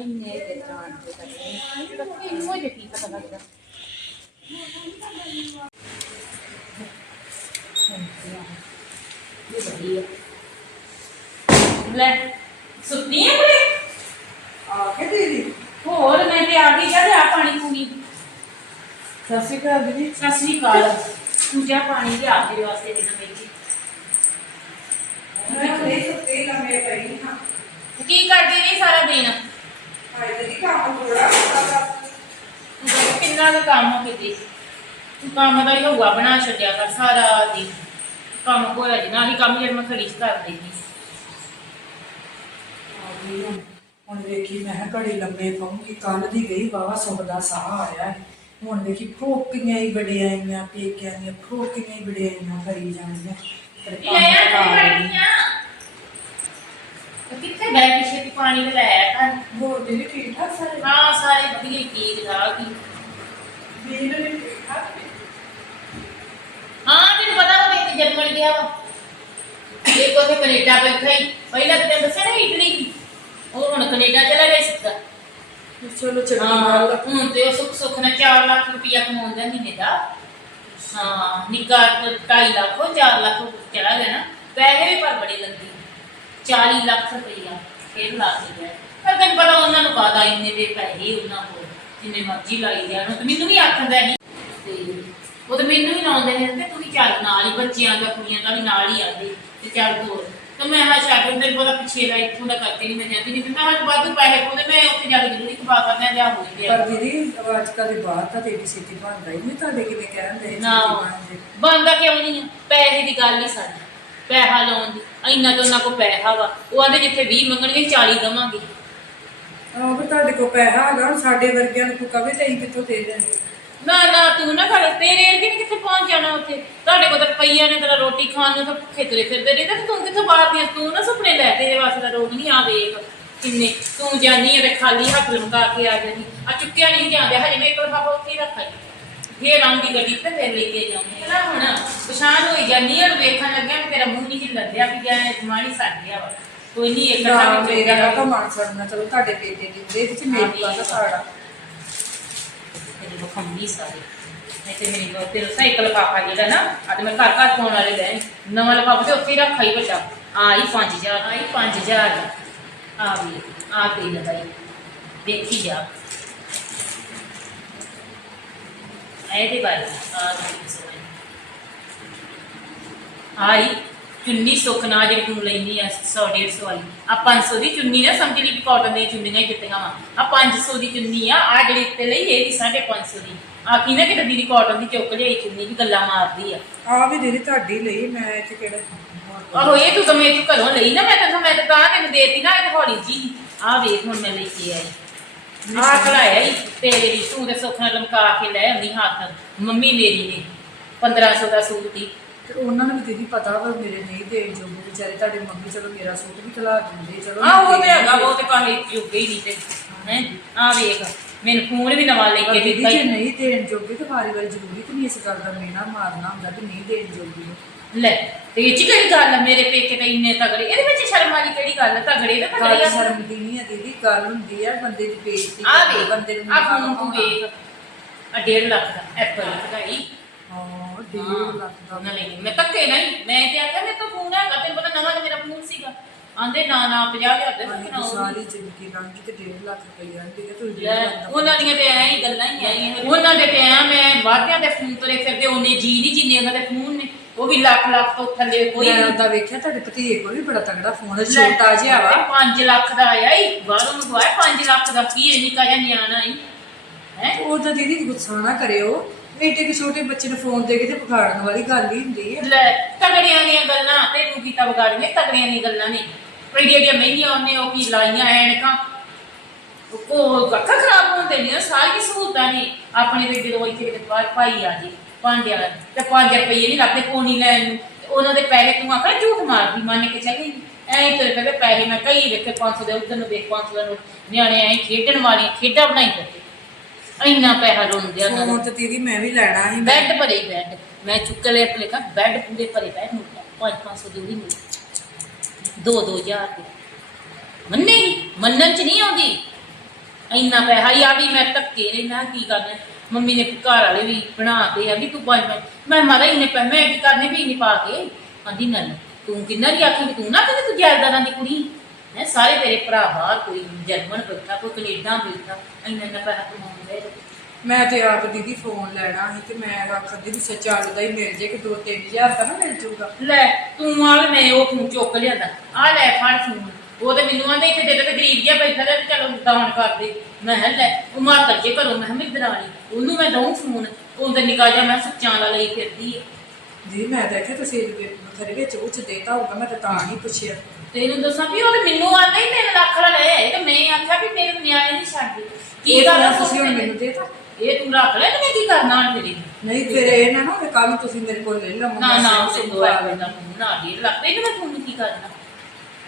ਇੰਨੇ ਤੇ ਜਾਣ ਤੇ ਕਰਨੇ ਤਾਂ ਇਹਨੂੰ ਜੇ ਕੀ ਪਤਾ ਲੱਗਦਾ। ਇਹ ਵਧੀਆ ਲੈ ਸੁੱਤੀ ਹੈ ਕੁੜੀ? ਆ ਕੇ ਦੀਦੀ। ਹੋਰ ਮੈਂ ਤੇ ਆ ਗਈ ਜਦ ਆ ਪਾਣੀ ਪੂਣੀ। ਸਤਿ ਸ਼੍ਰੀ ਅਕਾਲ ਦੀਦੀ। ਸਤਿ ਸ੍ਰੀ ਅਕਾਲ। ਪੂਜਾ ਪਾਣੀ ਲਿਆ ਤੇਰੇ ਵਾਸਤੇ ਦੇਣਾ ਮੇਰੀ ਮੈਂ ਨਹੀਂ ਸੁੱਤੀ ਲੰਮੇ ਪਈ ਹਾਂ। ਕੀ ਕਰਦੀ ਰਹੀ ਸਾਰਾ ਦਿਨ? ਹਾਏ ਦੀਦੀ ਕੰਮ ਥੋੜਾ ਕੀਤਾ ਦੇਖ ਕਿੰਨਾ ਕੰਮ ਹੋ ਕਿਤੇ ਤੂੰ ਕੰਮ ਦਾ ਹੀ ਹਵਾ ਬਣਾ ਛੱਡਿਆ ਕਰ ਸਾਰਾ ਦਿਨ ਕੰਮ ਹੋਇਆ ਜੀ ਨਾ ਹੀ ਕੰਮ ਜਿਹੜਾ ਮੈਂ ਖਰੀਦ ਕਰ ਦੇਣੀ ਹੁਣ ਵੇਖੀ ਮੈਂ ਕਿਹਾ ਘੜੀ ਲੰਮੇ ਪਾਉਂਗੀ ਕੱਲ ਦੀ ਗਈ ਵਾਵਾ ਸੁਖ ਦਾ ਸਾਹ ਆਇਆ ਹੈ। ਹੁਣ ਵੇਖੀ ਫੋਕੀਆਂ ਹੀ ਬੜੀਆਂ ਆਈਆਂ ਪੇਕਿਆਂ ਦੀਆਂ ਫੋਕੀਆਂ ਹੀ ਬੜੀਆਂ ਆਈਆਂ ਕਰੀ ਜਾਣੀਆਂ ਤੇਰੇ ਕੰਮ ਦੇਣੀ। ਕਿੱਥੇ ਬੈ ਕੇ ਛੇਤੀ ਪਾਣੀ ਤੇ ਲਾਇਆ ਕਰ ਹੋਰ ਦੀਦੀ ਠੀਕ ਠਾਕ ਸਾਰੇ? ਹਾਂ ਸਾਰੇ ਵਧੀਆ ਠੀਕ ਠਾਕ ਹੀ। ਵੀਰ ਵੀ ਠੀਕ ਠਾਕ? ਹਾਂ ਮੈਨੂੰ ਪਤਾ ਉਹ ਇੱਥੇ ਜਨਮਣ ਗਿਆ ਵਾ। ਇਹ ਕੋਥੇ ਕੈਨੇਡਾ ਬੈਠਾ ਹੀ ਪਹਿਲਾਂ ਤੇ ਦੱਸਿਆ ਨਾ ਇਟਲੀ ਦੀ। ਉਹ ਹੁਣ ਕੈਨੇਡਾ ਚਲਾ ਗਿਆ ਸਿੱਧਾ। ਚਲੋ ਚੰਗੀ ਹਾਂ ਗੱਲ ਆ। ਹੁਣ ਤੇ ਉਹ ਸੁੱਖ ਸੁੱਖ ਨਾਲ 4 ਲੱਖ ਰੁਪਇਆ ਕਮਾਉਂਦਾ ਮਹੀਨੇ ਦਾ। ਹਾਂ ਨਿੱਕਾ 2.5 ਲੱਖ ਉਹ 4 ਲੱਖ ਚਲਾ ਗਿਆ ਨਾ। ਪੈਸੇ ਵੀ ਪਰ ਬੜੀ ਲੱਗਦੀ। 40 ਲੱਖ ਰੁਪਇਆ ਫਿਰ ਲਾ ਕੇ ਗਿਆ ਪਰ ਤੈਨੂੰ ਪਤਾ ਉਹਨਾਂ ਨੂੰ ਪਤਾ ਇੰਨੇ ਦੇ ਪੈਸੇ ਉਹਨਾਂ ਕੋਲ ਜਿੰਨੇ ਮਰਜ਼ੀ ਲਾਈ ਜਾਣ ਤੇ ਮੈਨੂੰ ਵੀ ਆਖਦਾ ਨਹੀਂ ਤੇ ਉਹ ਤਾਂ ਮੈਨੂੰ ਵੀ ਲਾਉਂਦੇ ਨੇ ਤੇ ਤੂੰ ਵੀ ਚੱਲ ਨਾਲ ਹੀ ਬੱਚਿਆਂ ਦਾ ਕੁੜੀਆਂ ਦਾ ਵੀ ਨਾਲ ਹੀ ਆਦੇ ਤੇ ਚੱਲ ਤੋਰ ਤੇ ਮੈਂ ਹਾਂ ਛੱਡ ਉਹਦੇ ਪਤਾ ਪਿੱਛੇ ਦਾ ਇੱਥੋਂ ਦਾ ਕਰਕੇ ਨਹੀਂ ਮੈਂ ਜਾਂਦੀ ਨਹੀਂ ਤੇ ਮੈਂ ਹਾਂ ਵਾਧੂ ਪੈਸੇ ਪਾਉਂਦੇ ਮੈਂ ਉੱਥੇ ਜਾ ਕੇ ਜ਼ਰੂਰੀ ਖਵਾ ਕਰਨਾ ਜਾਂ ਹੋ ਗਿਆ। ਪਰ ਦੀਦੀ ਅੱਜ ਕੱਲ੍ਹ ਦੀ ਬਾਤ ਤਾਂ ਤੇਰੀ ਛੇਤੀ ਬਣਦਾ ਹੀ ਨਹੀਂ ਤੁਹਾਡੇ ਕਿਵੇਂ ਕਹਿੰਦੇ ਨਾ ਬੰਦਾ ਕਿਉਂ ਨਹੀਂ? ਪੈਸੇ ਦੀ ਗੱਲ ਹੀ ਸਾਡੀ। ਪੈਸਾ ਲਾਉਣ ਦੀ। ਇੰਨਾ ਤਾਂ ਉਹਨਾਂ ਕੋਲ ਪੈਸਾ ਵਾ ਉਹ ਆਂਦੇ ਜਿੱਥੇ 20 ਮੰਗਣਗੇ 40 ਦਵਾਂਗੇ। ਆਹ ਵੀ ਤੁਹਾਡੇ ਕੋਲ ਪੈਸਾ ਹੈਗਾ ਹੁਣ ਸਾਡੇ ਵਰਗਿਆਂ ਨੂੰ ਕੋਈ ਕਵੇ ਤਾਂ ਅਸੀਂ ਕਿੱਥੋਂ ਦੇ ਦੇਣਗੇ ਨਾ ਨਾ ਤੂੰ ਨਾ ਕਰ ਤੇਰੇ ਵਰਗੇ ਨੀ ਕਿੱਥੇ ਪਹੁੰਚ ਜਾਣਾ ਉੱਥੇ। ਤੁਹਾਡੇ ਕੋਲ ਤਾਂ ਰੁਪਈਆ ਨੇ ਤੇਰਾ ਰੋਟੀ ਖਾਣ ਨੂੰ ਤਾਂ ਭੁੱਖੇ ਤੁਰੇ ਫਿਰਦੇ ਰਹੇ ਤਾਂ ਤੂੰ ਕਿੱਥੋਂ ਬਾਹਰ ਦੀਆਂ ਤੂੰ ਨਾ ਸੁਪਨੇ ਲੈ ਤੇਰੇ ਵਾਸਤੇ ਤਾਂ ਰੋਗ ਨਹੀਂ ਆ ਵੇਖ। ਕਿੰਨੇ ਤੂੰ ਜਾਨੀ ਹੈ ਤੇ ਖਾਲੀ ਹੱਥ ਲਮਕਾ ਕੇ ਆ ਜਾਨੀ ਆ ਚੁੱਕਿਆ ਨਹੀਂ ਜਾਂਦੇ ਹਜੇ ਮੇਰੇ ਕੋਲ ਬਾਬਾ ਉੱਥੇ ਹੀ ਰੱਖਾ ਫੇਰ ਆਉਂਦੀ ਗੱਡੀ ਤੇ ਫੇਰ ਲੈ ਕੇ ਜਾਉਂਗੇ ਨਾ ਹੁਣ? ਪਛਾਣ ਹੋਈ ਜਾਨੀ ਹੈ ਵੇਖਣ ਲੱਗਿਆ ਕਿ ਤੇਰਾ ਮੂੰਹ ਨਹੀਂ ਹਿੱਲਣ ਡਿਆ ਵੀ ਜਾਂ ਜਮਾਨੀ ਸੱਟ ਗਿਆ ਵਾ। ਕੋਈ ਨਹੀਂ ਇੱਕ ਨਾ ਤਾਂ ਮੇਰਾ ਕਾਹਦਾ ਮਨ ਸੜਨਾ ਚਲੋ ਤੁਹਾਡੇ ਪੇਟੇ ਦਿੰਦੇ ਇਹਦੇ ਚ ਮੇਰੀ ਕਾਹਦਾ ਸਾੜਾ। ਤੇਰੀ ਬਖੰਡੀ ਸਾਰੇ। ਨਹੀਂ ਤੇ ਮੇਰੀ ਬਹੁਤ ਤੇਰਾ ਸਾਈਕਲ ਲਫਾਫਾ ਜਿਹੜਾ ਨਾ ਅੱਜ ਮੈਂ ਘਰ ਘਰ ਪਾਉਣ ਵਾਲੇ ਲੈ ਨਵਾਂ ਲਫਾਫਾ ਤੇ ਉੱਥੇ ਰੱਖਾ ਹੀ ਵੱਡਾ। ਆਈ 5000 ਆਈ 5000 ਆ ਵੀ ਆ ਗਈ ਲਗਾਈ ਦੇਖੀ ਜਾ। ਇਹਦੇ ਬਾਰੇ ਆ ਆਈ ਚੁੰਨੀ ਸੁੱਖ ਨਾਲ ਜਿਹੜੀ ਤੂੰ ਲੈਣੀ ਆ 100 150 ਵਾਲੀ। ਆ 500 ਦੀ ਚੁੰਨੀ ਨਾ ਸਮਝ ਲਈ ਕਾਟਨ ਦੀਆਂ ਚੁੰਨੀਆਂ ਹੀ ਦਿੱਤੀਆਂ ਵਾ ਆ 500 ਦੀ ਚੁੰਨੀ ਆ ਆ ਜਿਹੜੀ ਤੇ ਲਈ ਇਹ ਦੀ 550 ਦੀ। ਆ ਕੀ ਨਾ ਕਿ ਦੀਦੀ ਕਾਟਨ ਦੀ ਚੁੱਕ ਲਈ ਚੁੰਨੀ ਦੀ ਗੱਲਾਂ ਮਾਰਦੀ ਆ। ਆ ਵੀ ਦੀਦੀ ਤੁਹਾਡੀ ਲਈ ਮੈਂ ਇੱਥੇ ਕਿਹੜਾ ਆਹੋ ਇਹ ਤੂੰ ਤਾਂ ਮੇਰੇ ਤੋਂ ਘਰੋਂ ਲਈ ਨਾ ਮੈਂ ਤੈਨੂੰ ਮੈਂ ਤਾਂ ਤਾਂ ਤੈਨੂੰ ਦੇਤੀ ਨਾ ਇਹ ਹੌਲੀ ਜੀ ਆ ਵੇਖ ਹੁਣ ਮੈਂ ਲੈ ਕੇ ਆਈ। ਆ ਖਲਾਇਆ ਹੀ ਤੇਰੇ ਦੀ ਤੇ ਸੁੱਖ ਨਾਲ ਲਮਕਾ ਕੇ ਲੈ ਆਉਂਦੀ ਹੱਥ ਮੰਮੀ ਮੇਰੀ ਨੇ 1500 ਦਾ ਸੂਟ ਦੀ ਤੇ ਉਹਨਾਂ ਨੂੰ ਵੀ ਦੀਦੀ ਪਤਾ ਵਾ ਮੇਰੇ ਨਹੀਂ ਦੇਣ ਜੋ ਵਿਚਾਰੇ ਤੁਹਾਡੇ ਮੰਮੀ ਚਲੋ ਮੇਰਾ ਸੂਟ ਵੀ ਖਲਾ ਦਿੰਦੇ ਚਲੋ ਆ ਉਹ ਤੇ ਹੈਗਾ। ਉਹ ਤੇ ਜੁਗੇ ਹੀ ਨਹੀਂ ਤੇ ਹੈ ਆ ਵੇਖ ਮੈਨੂੰ ਫੋਨ ਵੀ ਨਵਾਂ ਲੈ ਕੇ ਦਿੱਤਾ ਜੇ। ਨਹੀਂ ਦੇਣ ਜੋਗੇ ਤਾਂ ਵਾਰੀ ਵਾਰੀ ਜ਼ਰੂਰੀ ਤੇ ਨਹੀਂ ਇਸ ਗੱਲ ਦਾ ਮੇਨਾ ਮਾਰਨਾ ਹੁੰਦਾ ਕਿ ਨਹੀਂ ਦੇਣ ਜੋਗੀ ਲੈ ਤੇ ਇਹ ਚ ਕਿਹੜੀ ਗੱਲ ਆ? ਮੇਰੇ ਪੇਕੇ ਤਾਂ ਇੰਨੇ ਤਗੜੇ ਇਹਦੇ ਵਿੱਚ ਸ਼ਰਮ ਵਾਲੀ ਕਿਹੜੀ ਗੱਲ ਆ? ਤਗੜੇ ਤਾਂ ਤਗੜੇ ਗੱਲ ਆ। ਸ਼ਰਮ ਦੀ ਨਹੀਂ ਹੈ ਦੀਦੀ ਗੱਲ ਹੁੰਦੀ ਹੈ ਬੰਦੇ ਦੀ ਬੇਇੱਜ਼ਤੀ ਆ ਬੰਦੇ ਨੂੰ ਆ ਫੋਨ ਤੂੰ ਵੇਖ। ਆ 1.5 ਲੱਖ ਦਾ ਐਪਲ ਲਗਾਈ ਹਾਂ ਡੇਢ ਲੱਖ ਦਾ। ਉਹਨਾਂ ਲਈ। ਮੈਂ ਧੱਕੇ ਨਹੀਂ ਮੈਂ ਤੇ ਆਖਿਆ ਮੇਰੇ ਤੋਂ ਫੋਨ ਹੈਗਾ ਤੈਨੂੰ ਪਤਾ ਨਵਾਂ ਮੇਰਾ ਫੋਨ ਸੀਗਾ। ਆਂਦੇ ਨਾ ਨਾ 50000 ਦੇ ਅਸੀਂ ਸੁਣਾ ਤਾਂ ਸਾਰੀ ਜ਼ਿੰਦਗੀ ਲੰਘੀ ਤੇ 1.5 ਲੱਖ ਰੁਪਈਆ ਨਹੀਂ ਦੇ ਤੂੰ ਲੈ, ਉਹਨਾਂ ਦੀਆਂ ਤੇ ਐਂ ਹੀ ਗੱਲਾਂ ਹੀ ਆਈਆਂ ਉਹਨਾਂ ਦੇ ਤੇ ਐਂ ਮੈਂ ਵਾਧਿਆਂ ਦੇ ਫੋਨ ਤੁਰੇ ਫਿਰਦੇ ਉਹਨੇ ਜੀ ਨਹੀਂ ਜਿੰਨੇ ਉਹਨਾਂ ਦੇ ਫੋਨ ਨੇ। ਉਹ ਵੀ ਲੱਖ ਲੱਖ ਤੋਂ ਥੱਲੇ ਕੋਈ ਮੈਂ ਉਹਦਾ ਵੇਖਿਆ ਤੁਹਾਡੇ ਭਤੀਜੇ ਕੋਲ ਵੀ ਬੜਾ ਤਗੜਾ ਫੋਨ ਹੈ ਛੋਟਾ ਜਿਹਾ ਵਾ। 5 ਲੱਖ ਦਾ ਆਇਆ ਹੀ ਬਾਹਰੋਂ ਮੰਗਵਾਇਆ 5 ਲੱਖ ਦਾ ਕੀ ਇਹ ਨਿੱਕਾ ਜਿਹਾ ਨਿਆਣਾ ਹੀ ਹੈ? ਉਹ ਤਾਂ ਦੀਦੀ ਗੁੱਸਾ ਨਾ ਕਰਿਓ। ਏਡੇ ਕਿ ਛੋਟੇ ਬੱਚੇ ਨੂੰ ਫੋਨ ਦੇ ਕੇ ਤੇ ਪਖਾੜਨ ਵਾਲੀ ਗੱਲ ਹੀ ਹੁੰਦੀ ਹੈ ਲੈ ਤਗੜੀਆਂ ਦੀਆਂ ਗੱਲਾਂ ਤੈਨੂੰ ਕੀਤਾ ਵਿਗਾੜੀਆਂ ਤਗੜੀਆਂ ਦੀਆਂ ਗੱਲਾਂ ਨੇ। ਜਿਹੜੀਆਂ ਜਿਹੜੀਆਂ ਮਹਿੰਗੀਆਂ ਉਹਨੇ ਉਹ ਕੀ ਲਾਈਆਂ ਐਨਕਾਂ। ਉਹ ਅੱਖਾਂ ਖਰਾਬ ਹੁੰਦੇ ਨੇ ਸਾਰੀ ਸਹੂਲਤਾਂ ਨੇ। ਆਪਣੇ ਤੇ ਜਦੋਂ ਇੱਥੇ ਕਿਤੇ ਭਾਈ ਆ ਜੀ। ਭਾਂਡੇ ਵਾਲਾ ਤੇ 5 ਰੁਪਏ ਨਹੀਂ ਲੱਗਦੇ ਕੋਣੀ ਲੈਣ ਨੂੰ। ਤੇ ਉਹਨਾਂ ਦੇ ਪੈਸੇ ਤੂੰ ਆਖਰ ਝੂਠ ਮਾਰਦੀ ਮੰਨ ਕੇ ਚੱਲੀ। ਐਂ ਹੀ ਤੇਰੇ ਕਹਿੰਦੇ ਪੈਸੇ ਮੈਂ ਕਈ ਵੇਖੇ 500 ਦੇ ਉਧਰ ਨੂੰ ਦੇਖ 500 ਦਾ ਨੋਟ। ਨਿਆਣੇ ਐਂ ਖੇਡਣ ਵਾਲੀਆਂ ਖੇਡਾਂ ਬਣਾਈ ਕਰਦੇ ਇੰਨਾ ਪੈਸਾ ਰੋਂਦੇ ਉਹਨਾਂ ਫੋਨ ਦਾ ਤੇ ਦੀਦੀ ਮੈਂ ਵੀ ਲੈਣਾ ਸੀ। ਬੈੱਡ ਭਰੇ ਹੀ ਬੈੱਡ। ਮੈਂ ਚੁੱਕ ਲਿਆ ਪਲੇਕਾ ਬੈੱਡ ਪੂਰੇ ਭਰੇ ਪਏ ਨੋਟਾਂ 5-500 ਦੀ ਉਹਦੀ ਨੋਟ 2-2000 ਦੀ ਮੰਨੇਗੀ ਮੰਨਣ ਚ ਨਹੀਂ ਆਉਂਦੀ। ਇੰਨਾ ਪੈਸਾ ਹੀ ਆ ਵੀ ਮੈਂ ਧੱਕੇ ਨੇ ਨਾ ਕੀ ਕਰਨਾ। ਮੰਮੀ ਨੇ ਘਰ ਵਾਲੇ ਵੀ ਬਣਾ ਕੇ ਆ ਵੀ ਤੂੰ ਪੰਜ ਪੰਜ ਮੈਂ ਮਾਰਾ ਇੰਨੇ ਪੈਸੇ ਮੈਂ ਕੀ ਕਰਨੇ ਵੀ ਨਹੀਂ ਪਾ ਕੇ। ਕਹਿੰਦੀ ਨਹੀਂ ਤੂੰ ਕਿੰਨਾ ਦੀ ਆਖੀ ਵੀ ਤੂੰ ਨਾ ਕਹਿੰਦੀ ਤੂੰ ਜਾਇਦਾਦਾਂ ਦੀ ਕੁੜੀ। ਹੈ ਸਾਰੇ ਤੇਰੇ ਭਰਾ ਬਾਹਰ ਕੋਈ ਜਰਮਨ ਬੈਠਾ ਕੋਈ ਕੈਨੇਡਾ ਬੈਠਾ ਇੰਨਾ ਇੰਨਾ ਪੈਸਾ ਕਮਾਉਂਦੇ ਮੈਂ ਤੇ ਆਪ ਦੀਦੀ ਫੋਨ ਲੈਣਾ ਸੀ ਤੇ ਮੈਂ ਰੱਖਦੀ ਵੀ ਚੱਲ ਦਾ ਹੀ ਮਿਲ ਜੇ ਕਿ 2-3000 ਤਾਂ ਨਾ ਮਿਲ ਜਾਊਗਾ। ਲੈ ਤੂੰ ਆ ਮੈਂ ਉਹ ਫੋਨ ਚੁੱਕ ਲਿਆਂਦਾ। ਆ ਲੈ ਫੜ ਫੋਨ ਉਹ ਤੇ ਮੈਨੂੰ ਆਂਦੇ ਇੱਥੇ ਦੇ ਤੇ ਗਰੀਬ ਜਿਹਾ ਬੈਠਾ ਤੇ ਚਲੋ ਦਾਨ ਕਰ ਦੇ ਮੈਂ ਕਿਹਾ ਲੈ ਉਹ ਮਾਤਰ ਜੇ ਘਰੋਂ ਮੈਂ ਮਿੱਧ ਰਾਣੀ ਉਹਨੂੰ ਮੈਂ ਦਊਂ ਫੋਨ। ਉਹ ਤੇ ਨਿਕਾ ਜਾ ਮੈਂ ਸੱਚਾਂ ਵਾਲਾ ਲਈ ਫਿਰਦੀ ਹੈ ਜੀ ਮੈਂ ਤਾਂ ਆਖਿਆ ਤੁਸੀਂ ਘਰੇ ਵਿੱਚ ਉੱਚ ਦੇਤਾ ਹੋਊਗਾ ਮੈਂ ਤਾਂ ਤਾਂ ਨਹੀਂ ਪੁੱਛਿਆ। ਤੇ ਇਹਨੂੰ ਦੱਸਾਂ ਵੀ ਉਹ ਤੇ ਮੈਨੂੰ ਆਂਦਾ ਹੀ 3 ਲੱਖ ਲੈ ਆਏ ਤੇ ਮੈਂ ਆਖਿਆ ਵੀ ਮੇਰੇ ਨਿਆਣੇ ਨਹੀਂ ਛੱਡ ਕੀ ਗੱਲ ਆ ਤੁਸੀਂ ਹੁਣ ਮੈਨੂੰ ਦੇਤਾ। ਇਹ ਤੂੰ ਰੱਖ ਲੈ ਤੇ ਮੈਂ ਕੀ ਕਰਨਾ ਹੁਣ ਤੇਰੀ ਨਹੀਂ ਫਿਰ ਇਹ ਨਾ ਨਾ ਕੱਲ ਨੂੰ ਤੁਸੀਂ ਮੇਰੇ ਕੋਲ ਲੈ ਲਓ ਨਾ ਨਾ ਉਹ ਦਾ ਫੋਨ ਨਾ ਡੇਢ ਲੱਖ ਤੇ ਇਹਨੂੰ ਮੈਂ ਫੋਨ ਕੀ ਕਰਨਾ?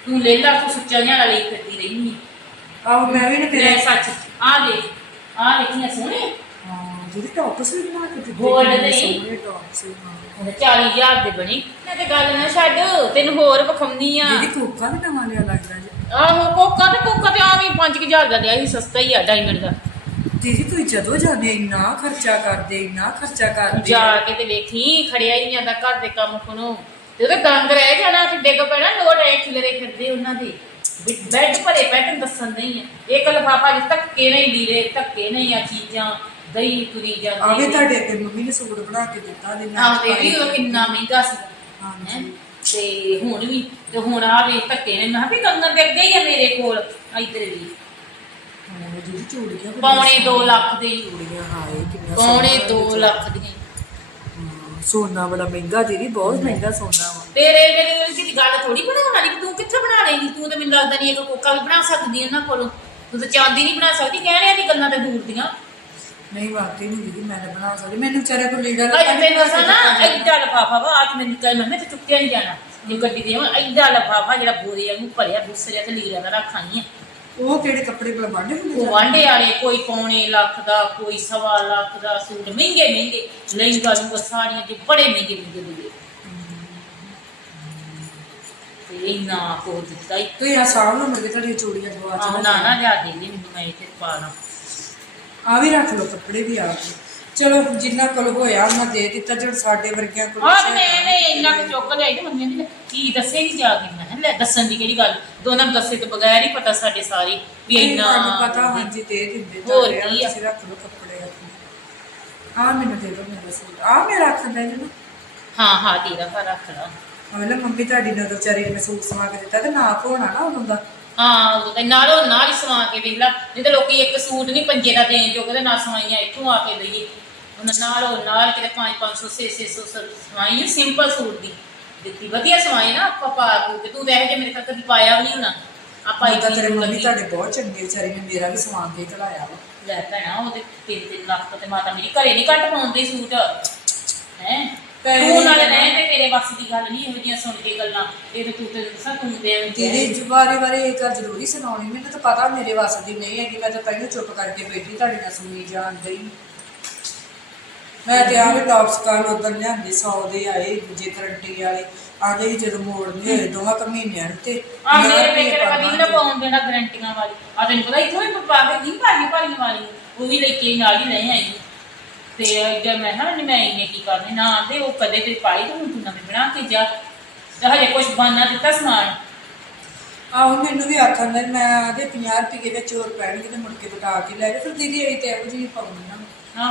ਤੂੰ ਲੈ ਤੂੰ ਸੱਚਾ ਜਿਹਾ ਲਈ ਫਿਰਦੀ ਰਹੀ ਆਹ ਮੈਂ ਵੀ ਨਾ ਤੇਰੇ ਤੇਰੇ ਸੱਚ ਆ ਦੇ ਆ ਦੇਖੀਆਂ ਸੋਹਣੇ ਹਾਂ ਜਿਹੜੀ ਟੌਪਸ ਵੀ ਬਣਾ ਕੇ ਦਿੱਤੇ Gold ਦੇ। ਹਾਂ। 40000 ਦੇ ਬਣੀ। ਮੈਂ ਤੇ ਗੱਲ ਨਾ ਛੱਡ ਤੈਨੂੰ ਹੋਰ ਵਿਖਾਉਂਦੀ ਆ। ਦੀਦੀ ਕੋਕਾ ਵੀ ਨਵਾਂ ਲਿਆ ਲੱਗਦਾ ਜੀ। ਆਹੋ ਕੋਕਾ ਤੇ ਕੋਕਾ ਤੇ ਆਵੀਂ 5000 ਦਾ ਲਿਆ ਸੀ ਸਸਤਾ ਹੀ ਆ ਡਾਇਮੰਡ ਦਾ। ਦੀਦੀ ਤੁਸੀਂ ਜਦੋਂ ਜਾਂਦੇ ਇੰਨਾ ਖਰਚਾ ਕਰਦੇ ਇੰਨਾ ਖਰਚਾ ਕਰਦੇ। ਜਾ ਕੇ ਤੇ ਵੇਖੀ ਖੜਿਆ ਹੀ ਜਾਂਦਾ ਘਰ ਦੇ ਕੰਮ ਕੋਲੋਂ। ਤੇ ਉਹਦੇ ਦੰਦ ਰਹਿ ਜਾਣਾ ਕਿ ਡਿੱਗ ਪੈਣਾ ਲੋਟ ਐ ਖਿਲਰੇ ਫਿਰਦੇ ਉਹਨਾਂ ਦੇ ਬੈੱਡ ਭਰੇ ਪੈਟਰਨ ਦੱਸਣ ਨਹੀਂ ਹੈ ਇੱਕ ਲਫਾਫਾ ਜਿਸ ਧੱਕੇ ਨਹੀਂ ਲੀਰੇ ਧੱਕੇ ਨਹੀਂ ਆ ਚੀਜ਼ਾਂ ਦਹੀਂ ਤੁਰੀ ਆਵੇ ਜਾਂਦੀ ਤੁਹਾਡੇ ਅੱਗੇ ਮੰਮੀ ਨੇ ਸੂਟ ਬਣਾ ਕੇ ਦਿੱਤਾ ਦੇ ਆਹ ਤੇ ਵੀ ਉਹ ਕਿੰਨਾ ਮਹਿੰਗਾ ਸੀ। ਹੈਂ। ਤੇ ਹੁਣ ਵੀ ਤੇ ਹੁਣ ਆ ਵੇ ਧੱਕੇ ਨੇ ਮੈਂ ਵੀ ਕੰਗਨ ਦੇ ਅੱਗੇ ਹੀ ਆ ਮੇਰੇ ਕੋਲ ਇੱਧਰ ਵੀ ਚੂੜੀਆਂ ਬੜੀਆਂ ਪੌਣੇ 2 ਲੱਖ ਦੇ। ਚੂੜੀਆਂ ਹਾਏ ਕਿੰਨੀਆਂ ਪੌਣੇ ਸੋਹਣੀਆਂ 2 ਚੂੜੀਆਂ। ਲੱਖ ਦੀਆਂ ਸੋਨਾ ਬੜਾ ਮਹਿੰਗਾ ਦੀਦੀ ਬਹੁਤ ਮਹਿੰਗਾ ਸੋਨਾ ਵਾ। ਤੇਰੇ ਮੇਰੇ ਕੋਲ ਦੀ ਗੱਲ ਥੋੜੀ ਬਣਾਉਣ ਵਾਲੀ ਵੀ ਤੂੰ ਕਿੱਥੇ ਬਣਾ ਲੇਂਗੀ ਤੂੰ ਤਾਂ ਮੈਨੂੰ ਲੱਗਦਾ ਨਹੀਂ ਇੱਕ ਕੋਕਾ ਵੀ ਬਣਾ ਸਕਦੀ ਇਹਨਾਂ ਕੋਲੋਂ। ਤੂੰ ਤਾਂ ਚਾਂਦੀ ਨਹੀਂ ਬਣਾ ਸਕਦੀ ਕਹਿਣਿਆਂ ਦੀ ਗੱਲਾਂ ਤੇ ਦੂਰ ਦੀਆਂ। ਨਹੀਂ ਵਾਕਈ ਨਹੀਂ ਦੀਦੀ ਮੈਂ ਤਾਂ ਬਣਾ ਸਕਦੀ। ਮੈਨੂੰ ਵਿਚਾਰੇ ਕੋਲ ਲੀੜਾ ਅੱਜ ਤੈਨੂੰ ਦੱਸਾਂ ਨਾ ਐਡਾ ਲਫਾਫਾ ਵਾ ਅੱਜ ਮੈਨੂੰ ਕਹਿ ਮੈਂ ਤੇ ਚੁੱਕਿਆ ਨਹੀਂ ਜਾਣਾ। ਜੇ ਗੱਡੀ ਦੇ ਐਡਾ ਲਫਾਫਾ ਜਿਹੜਾ ਬੋਰੇ ਵਾਂਗੂ ਭਰਿਆ ਦੂਸਰੇ ਤੇ ਲੀੜਾ ਦਾ ਰੱਖਾਂ ਹੀ ਉਹ ਕਿਹੜੇ ਕੱਪੜੇ ਕੋਲ ਵਾਂਡੇ ਹੁੰਦੇ ਉਹ? ਵਾਂਡੇ ਵਾਲੇ ਕੋਈ ਪੌਣੇ ਲੱਖ ਦਾ ਕੋਈ ਸਵਾ ਲੱਖ ਦਾ ਸੂਟ ਮਹਿੰਗੇ ਮਹਿੰਗੇ। ਲਹਿੰਗਾ ਲੂੰਗਾ ਸਾੜੀਆਂ ਦੇ ਬੜੇ ਮਹਿੰਗੇ ਮਹਿੰਗੇ ਦੇ ਤੇ ਇੰਨਾ ਕੋ ਦਿੱਤਾ ਹੀ। ਤੁਸੀਂ ਆ ਸਾਹ ਨੂੰ ਕੇ ਤੁਹਾਡੀਆਂ ਚੂੜੀਆਂ ਦਵਾ ਚ ਨਾ ਨਾ ਲਿਆ ਦੇ ਮੈਨੂੰ ਮੈਂ ਇੱਥੇ ਪਾਣਾ ਆ ਵੀ ਰੱਖ ਲਓ ਕੱਪੜੇ ਵੀ ਆ ਗਏ ਚਲੋ ਜਿੰਨਾ ਕੋਲ ਹੋਇਆ ਉਹਨਾਂ ਦੇ ਦਿੱਤਾ ਜਿਹੜਾ ਸਾਡੇ ਵਰਗਿਆਂ ਕੋਲ ਤੇ ਕੁਛ ਮੈਂ ਇੰਨਾ ਕੁ ਚੁੱਕ ਲਿਆਈ ਤੇ ਮੰਮੀ ਨੇ ਕੀ ਦੱਸੇਗੀ ਜਾ ਕੇ ਮੈਂ ਕਿਹਾ ਲੈ ਦੱਸਣ ਦੀ ਕਿਹੜੀ ਗੱਲ? ਦੋਨਾਂ ਨੂੰ ਦੱਸੇ ਤੋਂ ਬਗੈਰ ਹੀ ਪਤਾ ਸਾਡੇ ਸਾਰੇ ਵੀ ਇੰਨਾ ਤੁਹਾਨੂੰ ਪਤਾ ਹਾਂਜੀ ਦੇ ਦਿੰਦੇ ਹੋਰ ਤੁਹਾਡੇ ਆ, ਕੀ ਆ? ਤੁਸੀਂ ਰੱਖ ਲਓ ਕੱਪੜੇ ਆ ਮੈਨੂੰ ਦੇ ਦਿਓ ਮੇਰਾ ਸੂਟ ਆ ਮੈਂ ਰੱਖ ਦਿੰਦਾ ਜੀ ਹਾਂ ਹਾਂ ਤੇਰਾ ਘਰ ਰੱਖ ਲਾ। ਅਗਲੇ ਮੰਮੀ ਤੁਹਾਡੀ ਨੇ ਤਾਂ ਵਿਚਾਰੀ ਨੇ ਮੈਂ ਸੂਟ ਸਵਾ ਕੇ ਦਿੱਤਾ ਤੇ ਨਾ ਹੋਣਾ ਨਾ ਉਦੋਂ ਦਾ। ਹਾਂ ਤੇ ਨਾਲੋਂ ਨਾਲ ਹੀ ਸਵਾ ਕੇ ਵੇਖ ਲਾ। ਨਹੀਂ ਤੇ ਲੋਕੀ ਇੱਕ ਸੂਟ ਨਹੀਂ ਪੰਜੇ ਦਾ ਦੇਣ ਜੋ ਕਹਿੰਦੇ ਨਾ ਸਵਾਈਆਂ ਇੱਥੋਂ ਆ ਕੇ ਦਈਏ ਉਹਨਾਂ ਨਾਲੋਂ ਨਾਲ ਕਿਤੇ 5 500 6 600 ਸਵਾਈ ਸਿੰਪਲ ਸੂਟ ਦੀ। ਦਿੱਤੀ ਵਧੀਆ ਸਵਾਈ ਨਾ ਆਪਾਂ ਪਾ ਕੇ। ਤੇ ਤੂੰ ਤੇ ਇਹ ਜੇ ਮੇਰੇ ਤੱਕ ਕਦੀ ਪਾਇਆ ਵੀ ਨਹੀਂ ਹੋਣਾ। ਆਪਾਂ ਭਾਈ ਤਾਂ ਤੇਰੇ ਮੰਮੀ। ਤੁਹਾਡੇ ਬਹੁਤ ਚੰਗੇ ਵਿਚਾਰੀ ਨੇ ਮੇਰਾ ਵੀ ਸਵਾਨ ਕੇ ਘਲਾਇਆ ਵਾ। ਲੈ ਭੈਣਾ ਉਹਦੇ ਤਿੰਨ ਤਿੰਨ ਲੱਖ ਤੇ ਮਾਤਾ ਮੇਰੀ ਘਰੇ ਨਹੀਂ ਘੱਟ ਪਾਉਂਦੇ ਸੂਟ। ਹੈ? ਤੂੰ ਨਾਲੇ ਨਹੀਂ ਰਹਿ ਤੇ ਤੇਰੇ ਵੱਸ ਦੀ ਗੱਲ ਨਹੀਂ ਇਹੋ ਜਿਹੀਆਂ ਸੁਣ ਕੇ ਗੱਲਾਂ। ਇਹ ਤੇ ਤੂੰ ਤੇ ਦੱਸਾਂ ਤੂੰ ਦੇ ਦੀਦੀ ਵਾਰੇ ਵਾਰੇ ਇਹ ਗੱਲ ਜ਼ਰੂਰੀ ਸੁਣਾਉਣੀ। ਮੈਨੂੰ ਤਾਂ ਪਤਾ ਮੇਰੇ ਵੱਸ ਦੀ ਨਹੀਂ ਹੈਗੀ। ਮੈਂ ਤਾਂ ਪਹਿਲਾਂ ਚੁੱਪ ਕਰਕੇ ਬੈਠੀ ਤੁਹਾਡੀ ਨਾਲ ਸੁਣੀ ਜਾਣ ਡਈ। ਮੈਂ ਤੇ ਆਵੇ ਟੌਪਸ ਕਾਲ ਉਦੋਂ ਲਿਆਂਦੇ 100 ਦੇ ਆਏ ਦੂਜੇ ਕਰੰਟੀ ਵਾਲੇ। ਆਂਦੇ ਸੀ ਜਦੋਂ ਮੋੜਨੇ ਹੋਏ ਦੋਵਾਂ ਕੁ ਮਹੀਨਿਆਂ ਨੂੰ ਤੇ ਆ ਮੇਰੇ ਪੇਕੇ ਦਾ ਕਦੀ ਵੀ ਨਾ ਪਾਉਣ ਦੇਣਾ ਗਰੰਟੀਆਂ ਵਾਲੀ। ਆ ਤੈਨੂੰ ਪਤਾ ਇੱਥੋਂ ਵੀ ਪਾ ਕੇ ਨਹੀਂ ਭਾਰੀ ਭਾਰੀ ਵਾਲੀ ਉਹ ਵੀ ਲੈ ਕੇ ਨਾਲ ਹੀ ਲੈ ਆਈ। ਤੇ ਜਦ ਮੈਂ ਹਾਂ ਮੈਂ ਇਹਨੇ ਕੀ ਕਰਨੇ? ਨਾ ਆਂਦੇ ਉਹ ਕਦੇ ਤੇ ਪਾਈ ਤੂੰ ਤੂੰ ਨਵੇਂ ਬਣਾ ਕੇ ਜਾ। ਤੇ ਹਜੇ ਕੁਝ ਬਾਨਾ ਦਿੱਤਾ ਸਮਾਨ? ਆਹੋ ਮੈਨੂੰ ਵੀ ਆਖਣ ਦਾ ਮੈਂ ਆਦੇ 50 ਰੁਪਏ ਵਿੱਚ ਹੋਰ ਪੈਣਗੇ ਤੇ ਮੁੜ ਕੇ ਬਟਾ ਕੇ ਲੈ ਜਾ ਫਿਰ ਦੀਦੀ ਇਹ ਤੇ ਇਹੋ ਜਿਹੀ ਪਾਉਣੀ ਨਾ।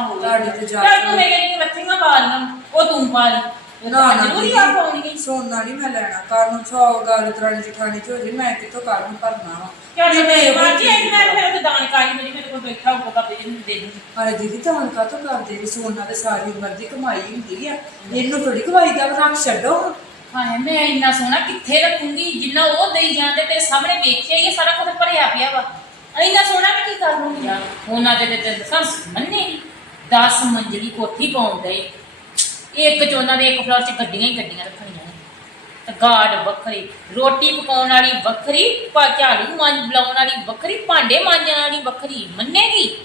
ਹੋ ਤੁਹਾਡੀ ਤੇ ਜਾ ਕੇ- ਤੂੰ ਮੇਰੇ ਲਈ ਮੱਥੀਆਂ ਪਾ ਲੀਆਂ ਉਹ ਤੂੰ ਪਾ ਲਈ। ਉਹ ਨਾ ਤਾਂ ਨਾ ਜ਼ਰੂਰੀ ਆ ਪਾਉਣੀ ਦੀਦੀ, ਸੋਨਾ ਨਹੀਂ ਮੈਂ ਲੈਣਾ। ਕੱਲ ਨੂੰ ਸੌ ਗੱਲ ਤਰਾਣੀ ਜਠਾਣੀ ਚ ਹੋ ਜੇ ਮੈਂ ਕਿੱਥੋਂ ਕੱਲ ਨੂੰ ਭਰਨਾ ਵਾ? ਚੱਲ ਮੈਂ ਮੈਂ ਇਹੋ ਬਾਜੀ ਜਿਹੀ ਇੱਕ ਮੈਂ ਫਿਰ ਦਾਨ ਕਾਲੀ ਮੇਰੀ ਮੇਰੇ ਕੋਲ ਬੈਠਾ ਹੋਊਗਾ ਕੱਪੜੇ ਜਿਹਨੂੰ ਦੇ ਦੂੰਗੀ ਹਾਏ ਦੀਦੀ ਤਾਂ ਕਾ ਤੋਂ ਕਰਦੇ ਜੀ? ਸੋਨਾ ਤੇ ਸਾਰੀ ਉਮਰ ਦੀ ਕਮਾਈ ਹੁੰਦੀ ਆ। ਇਹਨੂੰ ਥੋੜੀ ਕਮਾਈ ਦਾ ਰੱਖ ਛੱਡੋ। ਹਾਂ ਮੈਂ ਇੰਨਾ ਸੋਹਣਾ ਕਿੱਥੇ ਰੱਖੂੰਗੀ? ਜਿੰਨਾ ਉਹ ਦੇਈ ਜਾਂਦੇ ਤੇ ਸਾਹਮਣੇ ਵੇਖਿਆ ਹੀ ਸਾਰਾ ਕੁਝ ਭਰਿਆ ਪਿਆ ਵਾ। ਇੰਨਾ ਸੋਹਣਾ ਮੈਂ ਕੀ ਕਰ ਲੂੰਗੀ? ਯਾਰ ਉਹਨਾਂ ਦੇ ਤੇ ਦੱਸਾਂ ਮੰਨੇ। 10 ਮੰਜ਼ਲੀ ਕੋਠੀ ਪਾਉਂਦੇ ਇੱਕ ਚ ਉਹਨਾਂ ਦੇ ਇੱਕ ਫਲੋਰ ਚ ਗੱਡੀਆਂ ਹੀ ਗੱਡੀਆਂ ਰੱਖਣੀਆਂ ਨੇ। ਤੇ ਗਾਰਡ ਵੱਖਰੀ ਰੋਟੀ ਪਕਾਉਣ ਵਾਲੀ ਵੱਖਰੀ ਪਾ ਝਾੜੂ ਮਾਂਜ ਬਲਾਉਣ ਵਾਲੀ ਵੱਖਰੀ ਭਾਂਡੇ ਮਾਂਜਣ ਵਾਲੀ ਵੱਖਰੀ ਮੰਨੇਗੀ?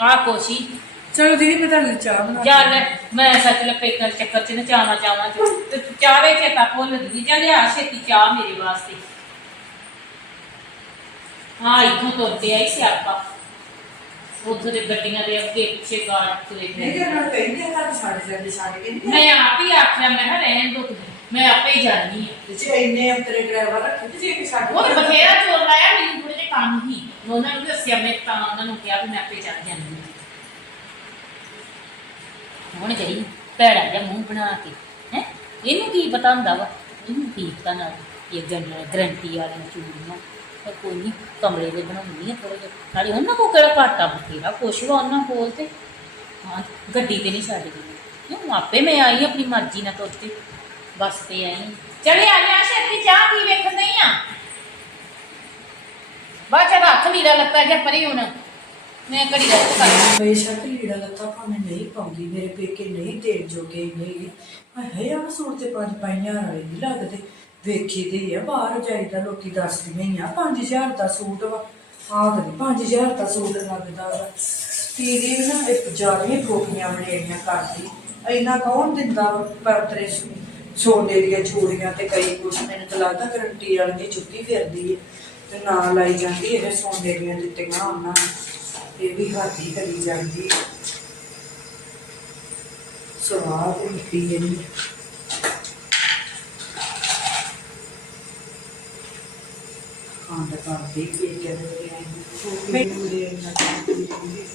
ਆ ਕੋਸ਼ੀ ਚਲੋ ਦੀਦੀ ਮੈਂ ਤੁਹਾਨੂੰ ਚਾਹ ਬਣਾ ਕੇ ਚੱਲ ਮੈਂ ਸੱਚ ਲੱਪੇ ਕਰ ਚੱਕਰ ਚ ਨਾ ਚਾਵਾਂ ਚਾਵਾਂ ਚ। ਤੇ ਤੂੰ ਚਾਵੇ ਚੇਤਾ ਭੁੱਲ ਗਈ। ਜਾਂ ਲਿਆ ਛੇਤੀ ਚਾਹ ਮੇਰੇ ਵਾਸਤੇ। ਹਾਂ ਇੱਥੋਂ ਤੁਰ ਕੇ ਆਈ ਸਿਆਪਾ। ਉੱਥੇ ਦੇ ਗੱਡੀਆਂ ਦੇ ਅੱਗੇ ਪਿੱਛੇ ਨਹੀਂ ਫਿਰਦੇ। ਤੇ ਨਾਲ ਕਹਿੰਦੇ ਆ ਤੁਹਾਨੂੰ ਛੱਡ ਜਾਂਦੇ ਛੱਡ ਕੇ ਨਹੀਂ ਮੈਂ ਆਪ ਹੀ ਆਖਿਆ ਮੈਂ ਕਿਹਾ ਰਹਿਣ ਦੋ ਤੁਸੀਂ। ਮੈਂ ਆਪੇ ਹੀ ਜਾਣੀ ਜੇ ਇੰਨੇ ਅੰਤਰੇ ਡਰਾਈਵਰ ਰੱਖੇ ਤੇ ਜੇ ਕਿ ਛੱਡ ਉਹ ਬਥੇਰਾ ਚੋਰ ਲਾਇਆ ਮੈਨੂੰ ਥੋੜੇ ਜਿਹੇ ਕੰਮ ਹੀ। ਉਹਨਾਂ ਨੂੰ ਦੱਸਿਆ ਮੈਂ ਤਾਂ ਉਹਨਾਂ ਨੂੰ ਕਿਹਾ ਵੀ ਮੈਂ ਆਪੇ ਚੱਲ ਜਾਂਦੀ ਹਾਂ। ਹੁਣ ਗਈ ਭੈੜਾ ਜਿਹਾ ਮੂੰਹ ਬਣਾ ਕੇ ਹੈ? ਇਹਨੂੰ ਕੀ ਪਤਾ ਹੁੰਦਾ ਵਾ? ਇਹਨੂੰ ਕੀ ਪਤਾ ਨਾ ਇਹ ਗਰੰਟੀ ਵਾਲੀਆਂ ਚੂੜੀਆਂ। ਪਰ ਕੋਈ ਨਹੀਂ ਕਮਰੇ ਦੇ ਬਣਾਉਣੀ ਆ ਥੋੜੇ ਜਿਹਾ। ਨਾਲੇ ਉਹਨਾਂ ਕੋਲ ਕਿਹੜਾ ਘਾਟਾ ਬਥੇਰਾ, ਕੁਛ ਵਾ ਉਹਨਾਂ ਕੋਲ ਤੇ। ਹਾਂ, ਗੱਡੀ ਤੇ ਨਹੀਂ ਛੱਡ ਗਈ ਹੁਣ ਆਪੇ ਮੈਂ ਆਈ ਆਪਣੀ ਮਰਜ਼ੀ ਨਾਲ ਤੁਰ ਕੇ। ਬੱਸ ਤੇ ਆਈ ਚਲੇ ਆ ਜਾ, ਛੇਤੀ ਚਾਹ ਕੀ ਵੇਖਣ ਨਹੀਂ ਆ। ਬਾਅਦ ਚ ਰੱਖ ਲੀੜਾ ਲੱਤਾ ਜਾਂ ਪਰੇ ਹੁਣ। ਮੈਂ ਘੜੀ ਦਾ ਕਰ ਬੇਸ਼ੱਕ ਲੀੜਾ ਲੱਤਾ ਭਾਵੇਂ ਨਹੀਂ ਪਾਉਂਦੀ, ਮੇਰੇ ਪੇਕੇ ਨਹੀਂ ਦੇਣ ਜੋਗੇ ਨਹੀਂ। ਹਾਏ ਆ ਸੂਟ ਤੇ ਪੰਜ ਪਾਈਆਂ ਵਾਲੇ ਨਹੀਂ ਲੱਗਦੇ। ਵੇਖੀ ਦੀ ਆ, ਬਾਹਰ ਜਾਈਦਾ ਲੋਕੀ ਦੱਸਦੇ ਹੀ ਆ। 5000 ਦਾ ਸੂਟ ਵਾ, ਆਹ ਤੇ 5000 ਦਾ ਸੂਟ ਲੱਗਦਾ ਵਾ। ਤੀਰੀ ਨਾ ਇੱਕ ਜਾਲੀਆਂ ਫੋਕੀਆਂ ਬਣਾਈਆਂ ਕਰਦੀ। ਇੰਨਾ ਕੌਣ ਦਿੰਦਾ ਵਾ ਸੋਨੇ ਦੀਆਂ ਚੂੜੀਆਂ ਤੇ ਕਈ ਕੁਛ, ਮੈਨੂੰ ਤਾਂ ਲੱਗਦਾ ਗਰੰਟੀ ਵਾਲੀ ਦੀ ਚੁੱਕੀ ਫਿਰਦੀ ਹੈ ਤੇ ਨਾਲ ਲਾਈ ਜਾਂਦੀ, ਇਹ ਸੋਨੇ ਦੀਆਂ ਦਿੱਤੀਆਂ ਉਹਨਾਂ ਨੇ। ਇਹ ਵੀ ਹਾਦੀ ਕਰੀ ਜਾਂਦੀ ਹੈ ਸਵਾਦ ਹੁੰਦੀ ਹੈ ਨੀ। ਖੰਡ ਕਰਦੀ ਕੇ ਕਹਿੰਦੇ ਆਈ ਮੇਰੇ ਇੰਨਾ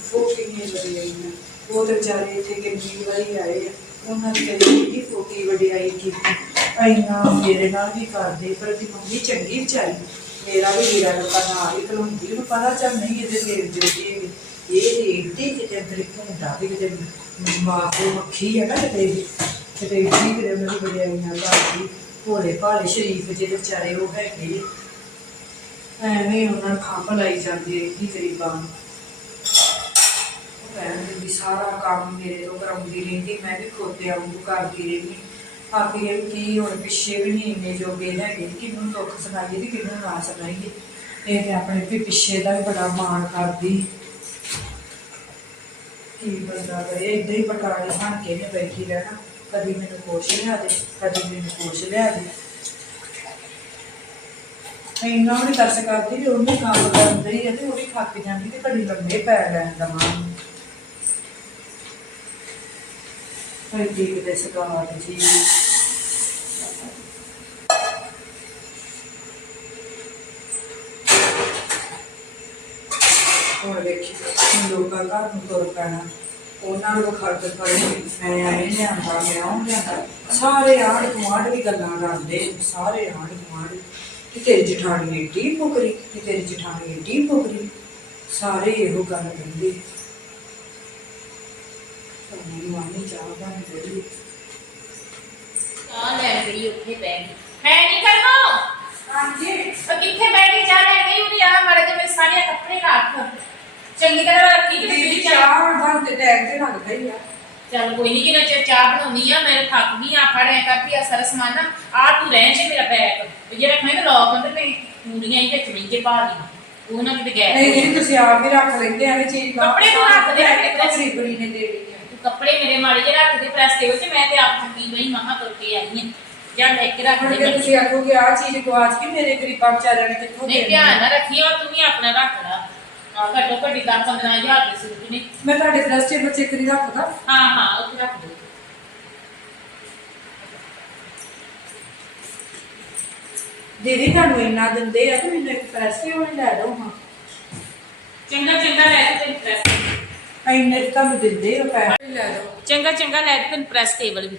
ਫੋਕੀ ਨਹੀਂ ਲੜੀ ਆਈ ਨਾ ਉਹ ਤੇ ਵਿਚਾਰੇ ਇੱਥੇ ਕਿੰਨੀ ਵਾਰੀ ਆਏ ਆ, ਉਹਨਾਂ ਨੇ ਕਦੀ ਫੋਕੀ ਵਡਿਆਈ ਕੀਤੀ ਐਨਾ ਮੇਰੇ ਨਾਲ ਵੀ ਕਰਦੇ ਪਰ ਦੀ ਮੰਮੀ ਚੰਗੀ ਵਿਚਾਰੀ ਮੇਰਾ ਵੀ ਲੀੜਾ ਲੱਗਾ ਨਾਲ ਹੀ ਕਲੋਂਦੀ ਨੂੰ ਪਤਾ ਚੱਲ ਨਹੀਂ ਇਹਦੇ ਦੇਵ ਜੋਤੀ ਇਹ ਰੇਡੀ ਕਿਤੇ ਅੰਦਰ ਘੁੰਮਦਾ ਵੀ ਕਿਤੇ ਮਾਂ ਕੋ ਮੱਖੀ ਹੈ ਨਾ ਕਿਤੇ ਵੀ। ਕਿਤੇ ਇੱਡੀ ਕਿਤੇ ਉਹਨਾਂ ਦੀ ਵਡਿਆਈਆਂ ਕਰਦੀ ਭੋਲੇ ਭਾਲੇ ਸ਼ਰੀਫ ਜਿਹੜੇ ਵਿਚਾਰੇ ਉਹ ਹੈਗੇ ਐਵੇਂ ਉਹਨਾਂ ਨੂੰ ਲਾਈ ਜਾਂਦੀ ਰਹਿੰਦੀ ਗਰੀਬਾਂ ਨੂੰ। ਉਹ ਵੀ ਸਾਰਾ ਕੰਮ ਮੇਰੇ ਤੋਂ ਕਰਾਉਂਦੀ ਰਹਿੰਦੀ, ਮੈਂ ਵੀ ਖੋਤੇ ਵਾਂਗੂ ਕਰਦੀ ਰਹਿੰਦੀ। ਆਖੀਏ ਕੀ ਹੁਣ ਪਿੱਛੇ ਵੀ ਨਹੀਂ ਇੰਨੇ ਜੋਗੇ ਹੈਗੇ ਕਿਹਨੂੰ ਦੁੱਖ ਸੁਣਾਈਏ ਤੇ ਕਿਹਨੂੰ ਨਾ ਸੁਣਾਈਏ। ਇਹ ਤੇ ਆਪਣੇ ਵੀ ਪਿੱਛੇ ਦਾ ਵੀ ਬੜਾ ਮਾਣ ਕਰਦੀ। ਕੀ ਬੰਦਾ ਕਰੇ, ਏਦਾਂ ਹੀ ਪਟਾਲੇ ਬਣ ਕੇ ਨੇ ਬੈਠੀ ਰਹਿਣਾ। ਕਦੀ ਮੈਨੂੰ ਕੁਛ ਲਿਆ ਦੇ, ਕਦੀ ਮੈਨੂੰ ਕੁਛ ਲਿਆ ਦੇ। ਇੰਨਾ ਵੀ ਤਰਸ ਕਰਦੀ ਵੀ ਉਹਨੇ ਕੰਮ ਕਰਨ ਹੀ ਹੈ ਤੇ ਉਹ ਵੀ ਥੱਕ ਜਾਂਦੀ ਤੇ ਘੜੀ ਲੰਮੇ ਪੈ ਲੈਣ ਦਾ ਮਾਂ ਹਰ ਜੀ ਦੇ ਸਕਾਤ ਜੀ। ਹੁਣ ਵੇਖੀ ਲੋਕਾਂ ਘਰ ਨੂੰ ਤੁਰ ਪੈਣਾ। ਉਹਨਾਂ ਨੂੰ ਖਰਚ ਕਰੇ ਮੈਂ ਆਏ ਲਿਆਂਦਾ, ਮੈਂ ਆਉਂ ਲਿਆਂਦਾ। ਸਾਰੇ ਆੜ ਗੁਆਂਢ ਵੀ ਗੱਲਾਂ ਕਰਦੇ, ਸਾਰੇ ਆੜ ਗੁਆਂਢ ਕਿ ਤੇਰੀ ਜਠਾਣੀ ਏਡੀ ਮੁਕਰੀ ਕਿ ਤੇਰੀ ਜਠਾਣੀ ਏਡੀ ਮੁਕਰੀ ਸਾਰੇ ਇਹੋ ਗੱਲ ਕਹਿੰਦੇ ਮੈਨੂੰ ਆਨੀ ਚਾਹ ਬਣ ਗਈ ਚਾਹ ਲੈਣ ਗਈ ਉੱਥੇ ਬੈ ਗਈ ਹੈ ਨਹੀਂ ਕਰਨੋ ਹਾਂਜੀ। ਉਹ ਕਿੱਥੇ ਬੈਠੀ ਚਾਹ ਲੈਣ ਗਈ ਉਹਦੀ ਆ ਮੜ ਕੇ ਮੇਰੇ ਸਾਰੇ ਕੱਪੜੇ ਰੱਖ। ਚੰਗੀ ਤਰ੍ਹਾਂ ਰੱਖੀ ਤੇ ਦੀਦੀ ਫਿਰ ਚਾਹ ਚਾਹ। ਹੁਣ ਬਣ ਤੇ ਟੈਗ ਤੇ ਲੱਗ ਗਈ ਆ। ਚੱਲ ਕੋਈ ਨਹੀਂ ਕਿਨਾ ਚਿਰ ਚਾਹ ਬਣਾਉਣੀ ਆ ਮੇਰੇ ਥੱਕ ਗਈ ਆ ਫੜਿਆ ਕਰਦੀ ਆ ਸਾਰਾ ਸਮਾਨ ਨਾ ਆ ਤੂੰ ਰਹਿਣ ਚ ਮੇਰਾ ਬੈਗ ਤੇ ਜਿਹੜਾ ਮੈਂ ਲੋਕ ਅੰਦਰ ਤੇ ਕੁੜੀਆਂ ਹੀ ਵਿੱਚ ਵਿੱਚ ਪਾ ਦੀ ਉਹ ਨਾ ਕਿਤੇ ਗਏ ਨਹੀਂ ਦੀਦੀ ਤੁਸੀਂ ਆਪ ਹੀ ਰੱਖ ਲੈਂਦੇ ਐਵੇਂ ਚੀਜ਼ ਦਾ ਕੱਪੜੇ ਤੂੰ ਰੱਖ ਦੇ, ਰੱਖ ਦੇ। ਕੁੜੀ ਨੇ ਦੇ ਦਿੱਤੀ ਤੂੰ ਕੱਪੜੇ ਮੇਰੇ ਮਾੜੇ ਜਿਹੇ ਰੱਖ ਦੇ ਪ੍ਰੈਸ ਟੇਬਲ ਤੇ ਮੈਂ ਤੇ ਆਪ ਥੱਕੀ ਬਈ ਮਹਾ ਤੁਰ ਕੇ ਆਈ ਆ। ਜਾਂ ਲੈ ਕੇ ਰੱਖ ਹੁਣ ਦੇ ਜੇ। ਤੁਸੀਂ ਆਖੋਗੇ ਆ ਚੀਜ਼ ਗਵਾਚ ਕੇ ਮੇਰੇ ਗਰੀਬਾਂ ਵਿਚਾਰਿਆਂ ਨੇ ਕਿੱਥੋਂ ਨਹੀਂ ਦੇਣੀ ਧਿਆਨ ਨਾ ਰੱਖੀ ਔਰ ਤੂੰ ਵੀ ਆਪਣਾ ਰੱਖ ਲਾ। ਆ ਘੱਟੋ ਘੱਟੀ 10 15000 ਦੇ ਸੂਟ ਨੇ। ਮੈਂ ਤੁਹਾਡੇ ਪ੍ਰੈਸ ਟੇਬਲ ਚ ਇੱਕ ਦੀ। ਰੱਖਦਾ ਹਾਂ ਹਾਂ ਉੱਥੇ ਰੱਖ ਦੇ। ਦੀਦੀ ਤੁਹਾਨੂੰ ਇੰਨਾ ਦਿੰਦੇ ਆ ਤੇ ਮੈਨੂੰ ਇੱਕ ਪ੍ਰੈਸ ਟੇਬਲ ਹੀ ਲੈ ਦਿਓ ਹਾਂ। ਚੰਗਾ ਚੰਗਾ ਲੈ ਤੇ ਤੈਨੂੰ ਪ੍ਰੈਸ ਇੰਨੇ ਤਾਂ ਤੁਹਾਨੂੰ ਦਿੰਦੇ ਆ ਪੈਸੇ। ਲੈ ਦਿਓ ਚੰਗਾ ਚੰਗਾ ਲੈ ਤੇ ਤੈਨੂੰ ਪ੍ਰੈਸ ਟੇਬਲ ਵੀ।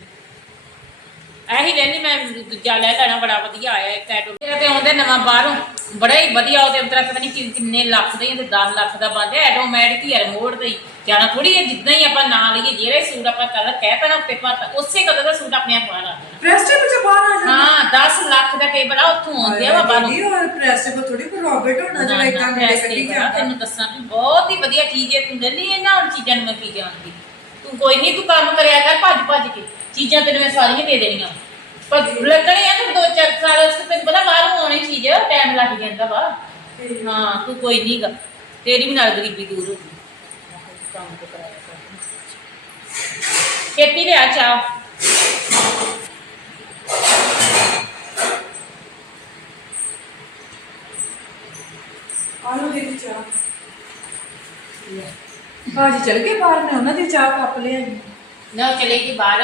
ਇਹੀ ਲੈਣੀ ਮੈਂ ਦੂਜਾ ਲੈ ਲੈਣਾ ਬੜਾ ਵਧੀਆ ਆਇਆ ਇੱਕ ਐਟੋ ਤੇਰਾ ਤੇ ਆਉਂਦੇ ਨਵਾਂ ਬਾਹਰੋਂ। ਬੜਾ ਹੀ ਵਧੀਆ ਉਹਦੇ ਅੰਦਰ ਪਤਾ ਨਹੀਂ ਕਿੰਨ- ਕਿੰਨੇ ਲੱਖ ਦੇ ਤੇ 10 ਲੱਖ ਦਾ ਬੰਦੇ ਆਟੋਮੈਟਿਕ ਹੀ ਰਿਮੋਟ ਦੇ ਹੀ। ਜਾਣਾ ਥੋੜੀ ਹੈ ਜਿੱਦਾਂ ਹੀ ਆਪਾਂ ਨਾਂ ਲਈਏ ਜਿਹੜਾ ਹੀ ਸੂਟ ਆਪਾਂ ਕਲਰ ਕਹਿ ਪੈਣਾ ਉੱਤੇ ਪਾਤਾ ਉਸੇ ਕਲਰ ਦਾ ਸੂਟ ਆਪਣੇ ਆਪ ਬਾਹਰ ਆ ਜਾਣਾ। ਪ੍ਰੈਸ ਟੇਬਲ ਚ ਬਾਹਰ ਆ ਜਾਂਦਾ ਹਾਂ 10 ਲੱਖ ਦਾ ਟੇਬਲ ਆ ਉੱਥੋਂ ਆਉਂਦੇ ਆ ਬਾਹਰੋਂ ਦੀਦੀ ਹੋਰ ਪ੍ਰੈਸ ਟੇਬਲ ਥੋੜੀ ਰੋਬਟ ਹੋਣਾ ਜਿਹੜਾ ਇਦਾਂ ਨੇੜੇ ਕੱਢੀ ਜਾਂਦਾ। ਤੈਨੂੰ ਦੱਸਾਂ ਵੀ ਬਹੁਤ ਹੀ ਵਧੀਆ ਚੀਜ਼ ਹੈ ਤੂੰ ਲਈ ਇਹਨਾਂ ਹੁਣ ਚੀਜ਼ਾਂ ਨੂੰ ਮੈਂ ਕੀ ਜਾਣਦੀ? ਤੂੰ ਕੋਈ ਨਹੀਂ ਤੂੰ ਕੰਮ ਕਰਿਆ ਕਰ ਭੱਜ ਭੱਜ ਕੇ। ਚੀਜ਼ਾਂ ਤੈਨੂੰ ਮੈਂ ਸਾਰੀਆਂ ਦੇ ਦੇਣੀਆਂ। ਪਰ ਲੱਗਣੀ ਆ ਤੂੰ ਦੋ ਚਾਰ ਸਾਲ ਉਸ ਤੋਂ ਪਤਾ ਬਾਹਰੋਂ ਆਉਣੀ ਚੀਜ਼ ਟਾਈਮ ਲੱਗ ਜਾਂਦਾ ਵਾ। ਹਾਂ ਤੂੰ ਕੋਈ ਨਹੀਂਗਾ ਤੇਰੀ ਵੀ ਨਾਲ ਗਰੀਬੀ ਦੂਰ ਹੋ ਗਈ। ਕੰਮ ਤੇ ਕਰਾਇਆ ਕਰ ਖੇਤੀ ਦੇ ਆ ਚਾਹ। ਆਲੂ ਦੀ ਚਾਹ। ਬਾਜੀ ਚਲ ਗਏ ਬਾਹਰ ਨੇ ਉਹਨਾਂ ਦੀ ਚਾਹ ਕੱਪ ਲਿਆਈ ਨਾ ਚਲੇਗੀ ਬਾਹਰ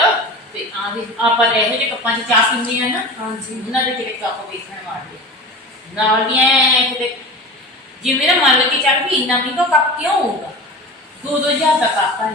ਤੇ ਆ ਵੀ ਆਪਾਂ ਇਹੋ ਜਿਹੇ ਕੱਪਾਂ 'ਚ ਚਾਹ ਪੀਂਦੇ ਆ ਨਾ ਹਾਂਜੀ। ਉਹਨਾਂ ਦੇ ਜਿਹੜੇ ਕੱਪ ਵੇਖਣ ਵਾਲੇ ਨਾਲ ਦੀਆਂ ਐਂ ਕਿਤੇ ਜਿਵੇਂ ਨਾ ਮੰਨ ਲਓ ਕਿ ਚੱਲ ਵੀ ਇੰਨਾ ਮਹਿੰਗਾ ਕੱਪ ਕਿਉਂ ਹੋਊਗਾ? ਦੋ ਦੋ ਹਜ਼ਾਰ ਦਾ ਕਰਤਾ ਹੈ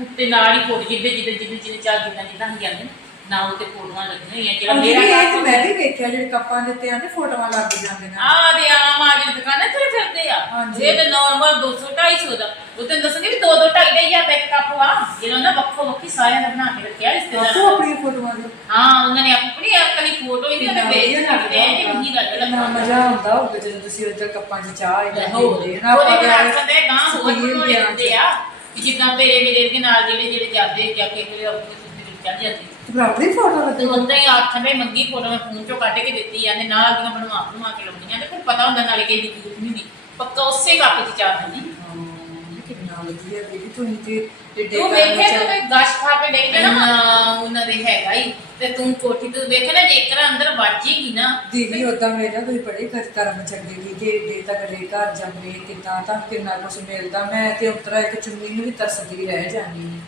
ਉੱਤੇ ਨਾਲ ਹੀ ਫੋਟ ਜਿੱਦੇ ਜਿੱਦੇ ਜਿੱਦੇ ਜਿੱਦੇ ਚਾਹ ਜਿੱਦਾਂ ਜਿੱਦਾਂ ਹੀ ਜਾਂਦੇ ਨੇ। ਨਾ ਉੱਤੇ ਫੋਟੋਆਂ ਲੱਗੀਆਂ ਹੋਈਆਂ ਜਿਹੜਾ ਹਾਂਜੀ ਮੇਰਾ ਇਹ ਤੇ ਕੱਪ ਮੈਂ ਵੀ ਵੇਖਿਆ ਜਿਹੜੇ ਕੱਪਾਂ ਦੇ ਉੱਤੇ ਆਂਦੇ ਫੋਟੋਆਂ ਲੱਗ ਜਾਂਦੀਆਂ ਆ ਦੇ ਆਮ ਆ ਜਿਹੜੀ ਦੁਕਾਨਾਂ ਤੇ ਫਿਰਦੇ ਆ। ਹਾਂਜੀ। ਇਹ ਤੇ ਨਾਰਮਲ 200 250 ਦਾ। ਉਹ ਤੈਨੂੰ ਦੱਸਣਗੇ ਵੀ 2 2 2.5 ਹਜ਼ਾਰ ਦਾ ਇੱਕ ਕੱਪ ਆ ਜਿਹੜਾ ਨਾ ਵੱਖੋ ਵੱਖੀ ਸਾਰਿਆਂ ਦਾ ਬਣਾ ਕੇ ਰੱਖਿਆ ਆਪੋ ਰਿਸ਼ਤੇਦਾਰਾਂ ਆਪਣੀ ਫੋਟੋਆਂ ਦੇ। ਹਾਂ ਉਹਨਾਂ ਨੇ ਆਪਣੀ ਆਪਣੀ ਫੋਟੋ ਹੀ ਨਹੀਂ ਉਹਦੇ ਵੇਚ ਸਕਦੇ ਆ ਇਹ ਨਹੀਂ ਗੱਲ ਕਿੰਨਾ ਲੱਗਦਾ ਮਜ਼ਾ ਆਉਂਦਾ ਹੋਊਗਾ ਜਦੋਂ ਤੁਸੀਂ ਉੱਧਰ ਕੱਪਾਂ 'ਚ ਚਾਹ ਇਦਾਂ ਉਹਦੇ ਪੀਂਦੇ ਨਾ ਆਪਾਂ ਨਾਲ ਤਾਂ ਕਹਿੰਦੇ ਗਾਂ ਹੋਰ ਸਟੀਲ ਬਣਾਉਣੇ ਦੀਆਂ ਹੁੰਦੇ ਆ। ਕਿ ਜਿੱਦਾਂ ਤੇਰੇ ਮੇਰੇ ਦੇ ਨਾਲ ਜਿਹੜੇ ਜਿਹੜੇ ਜਾਂਦੇ ਜਾ ਕੇ ਕੋਈ ਆਪਣੀ ਚੱਲ ਜਾਂਦੇ। ਤੇ ਆਪਣੀ ਫੋਟੋ ਤੇ ਲੱਗੇ ਹੁੰਦਾ ਹੀ ਨੇ ਮੰਗੀ ਫੋਟੋ ਮੈਂ ਫੋਨ ਚੋਂ ਕੱਢ ਕੇ ਦਿੱਤੀ ਜਾਂਦੇ ਨਾਲ ਦੀਆਂ ਬਣਵਾ ਬਣਵਾ ਕੇ ਲਾਉਂਦੀਆਂ ਤੇ ਫਿਰ ਪਤਾ ਹੁੰਦਾ ਨਾਲੇ ਕਿ ਇਹਦੀ ਜ਼ਰੂਰਤ ਨਹੀਂ ਹੁੰਦੀ। ਪੱਕਾ ਉਸੇ ਕੱਪ 'ਚ ਚਾਹ ਦਿੰਦੀ ਕਿੰਨਾ ਵਧੀਆ ਬੀਬੀ ਤੁਸੀਂ ਤੇ ਏਡੇ ਤੂੰ ਕੰਮ ਵੇਖੇ ਚ- ਤੂੰ ਕੋਈ ਗਸ਼ ਖਾ ਕੇ ਡੇਗ ਨਾ ਉਹਨਾਂ ਦੇ ਹੈਗਾ ਹੀ ਤੇ ਤੂੰ ਕੋਠੀ ਤੋਂ ਵੇਖੇ ਨਾ ਜੇਕਰ ਅੰਦਰ ਵੱਜੇਗੀ ਨਾ ਦੀਦੀ ਉਦਾਂ ਮੇਰਾ ਕੋਈ ਬੜੇ ਕਰ ਕਰਮ ਚੰਗੇ ਕੀਤੇ ਏਡੇ ਤਗੜੇ ਘਰ ਜੰਮੇ ਕਿਦਾਂ ਤਾਂ ਕਿੰਨਾ ਕੁਛ ਮਿਲਦਾ ਮੈਂ ਤੇ ਉਤਰਾ ਇੱਕ ਚੁੰਨੀ ਨੂੰ ਵੀ ਤਰਸਦੀ ਰਹਿ ਜਾਂਦੀ ਹਾਂ।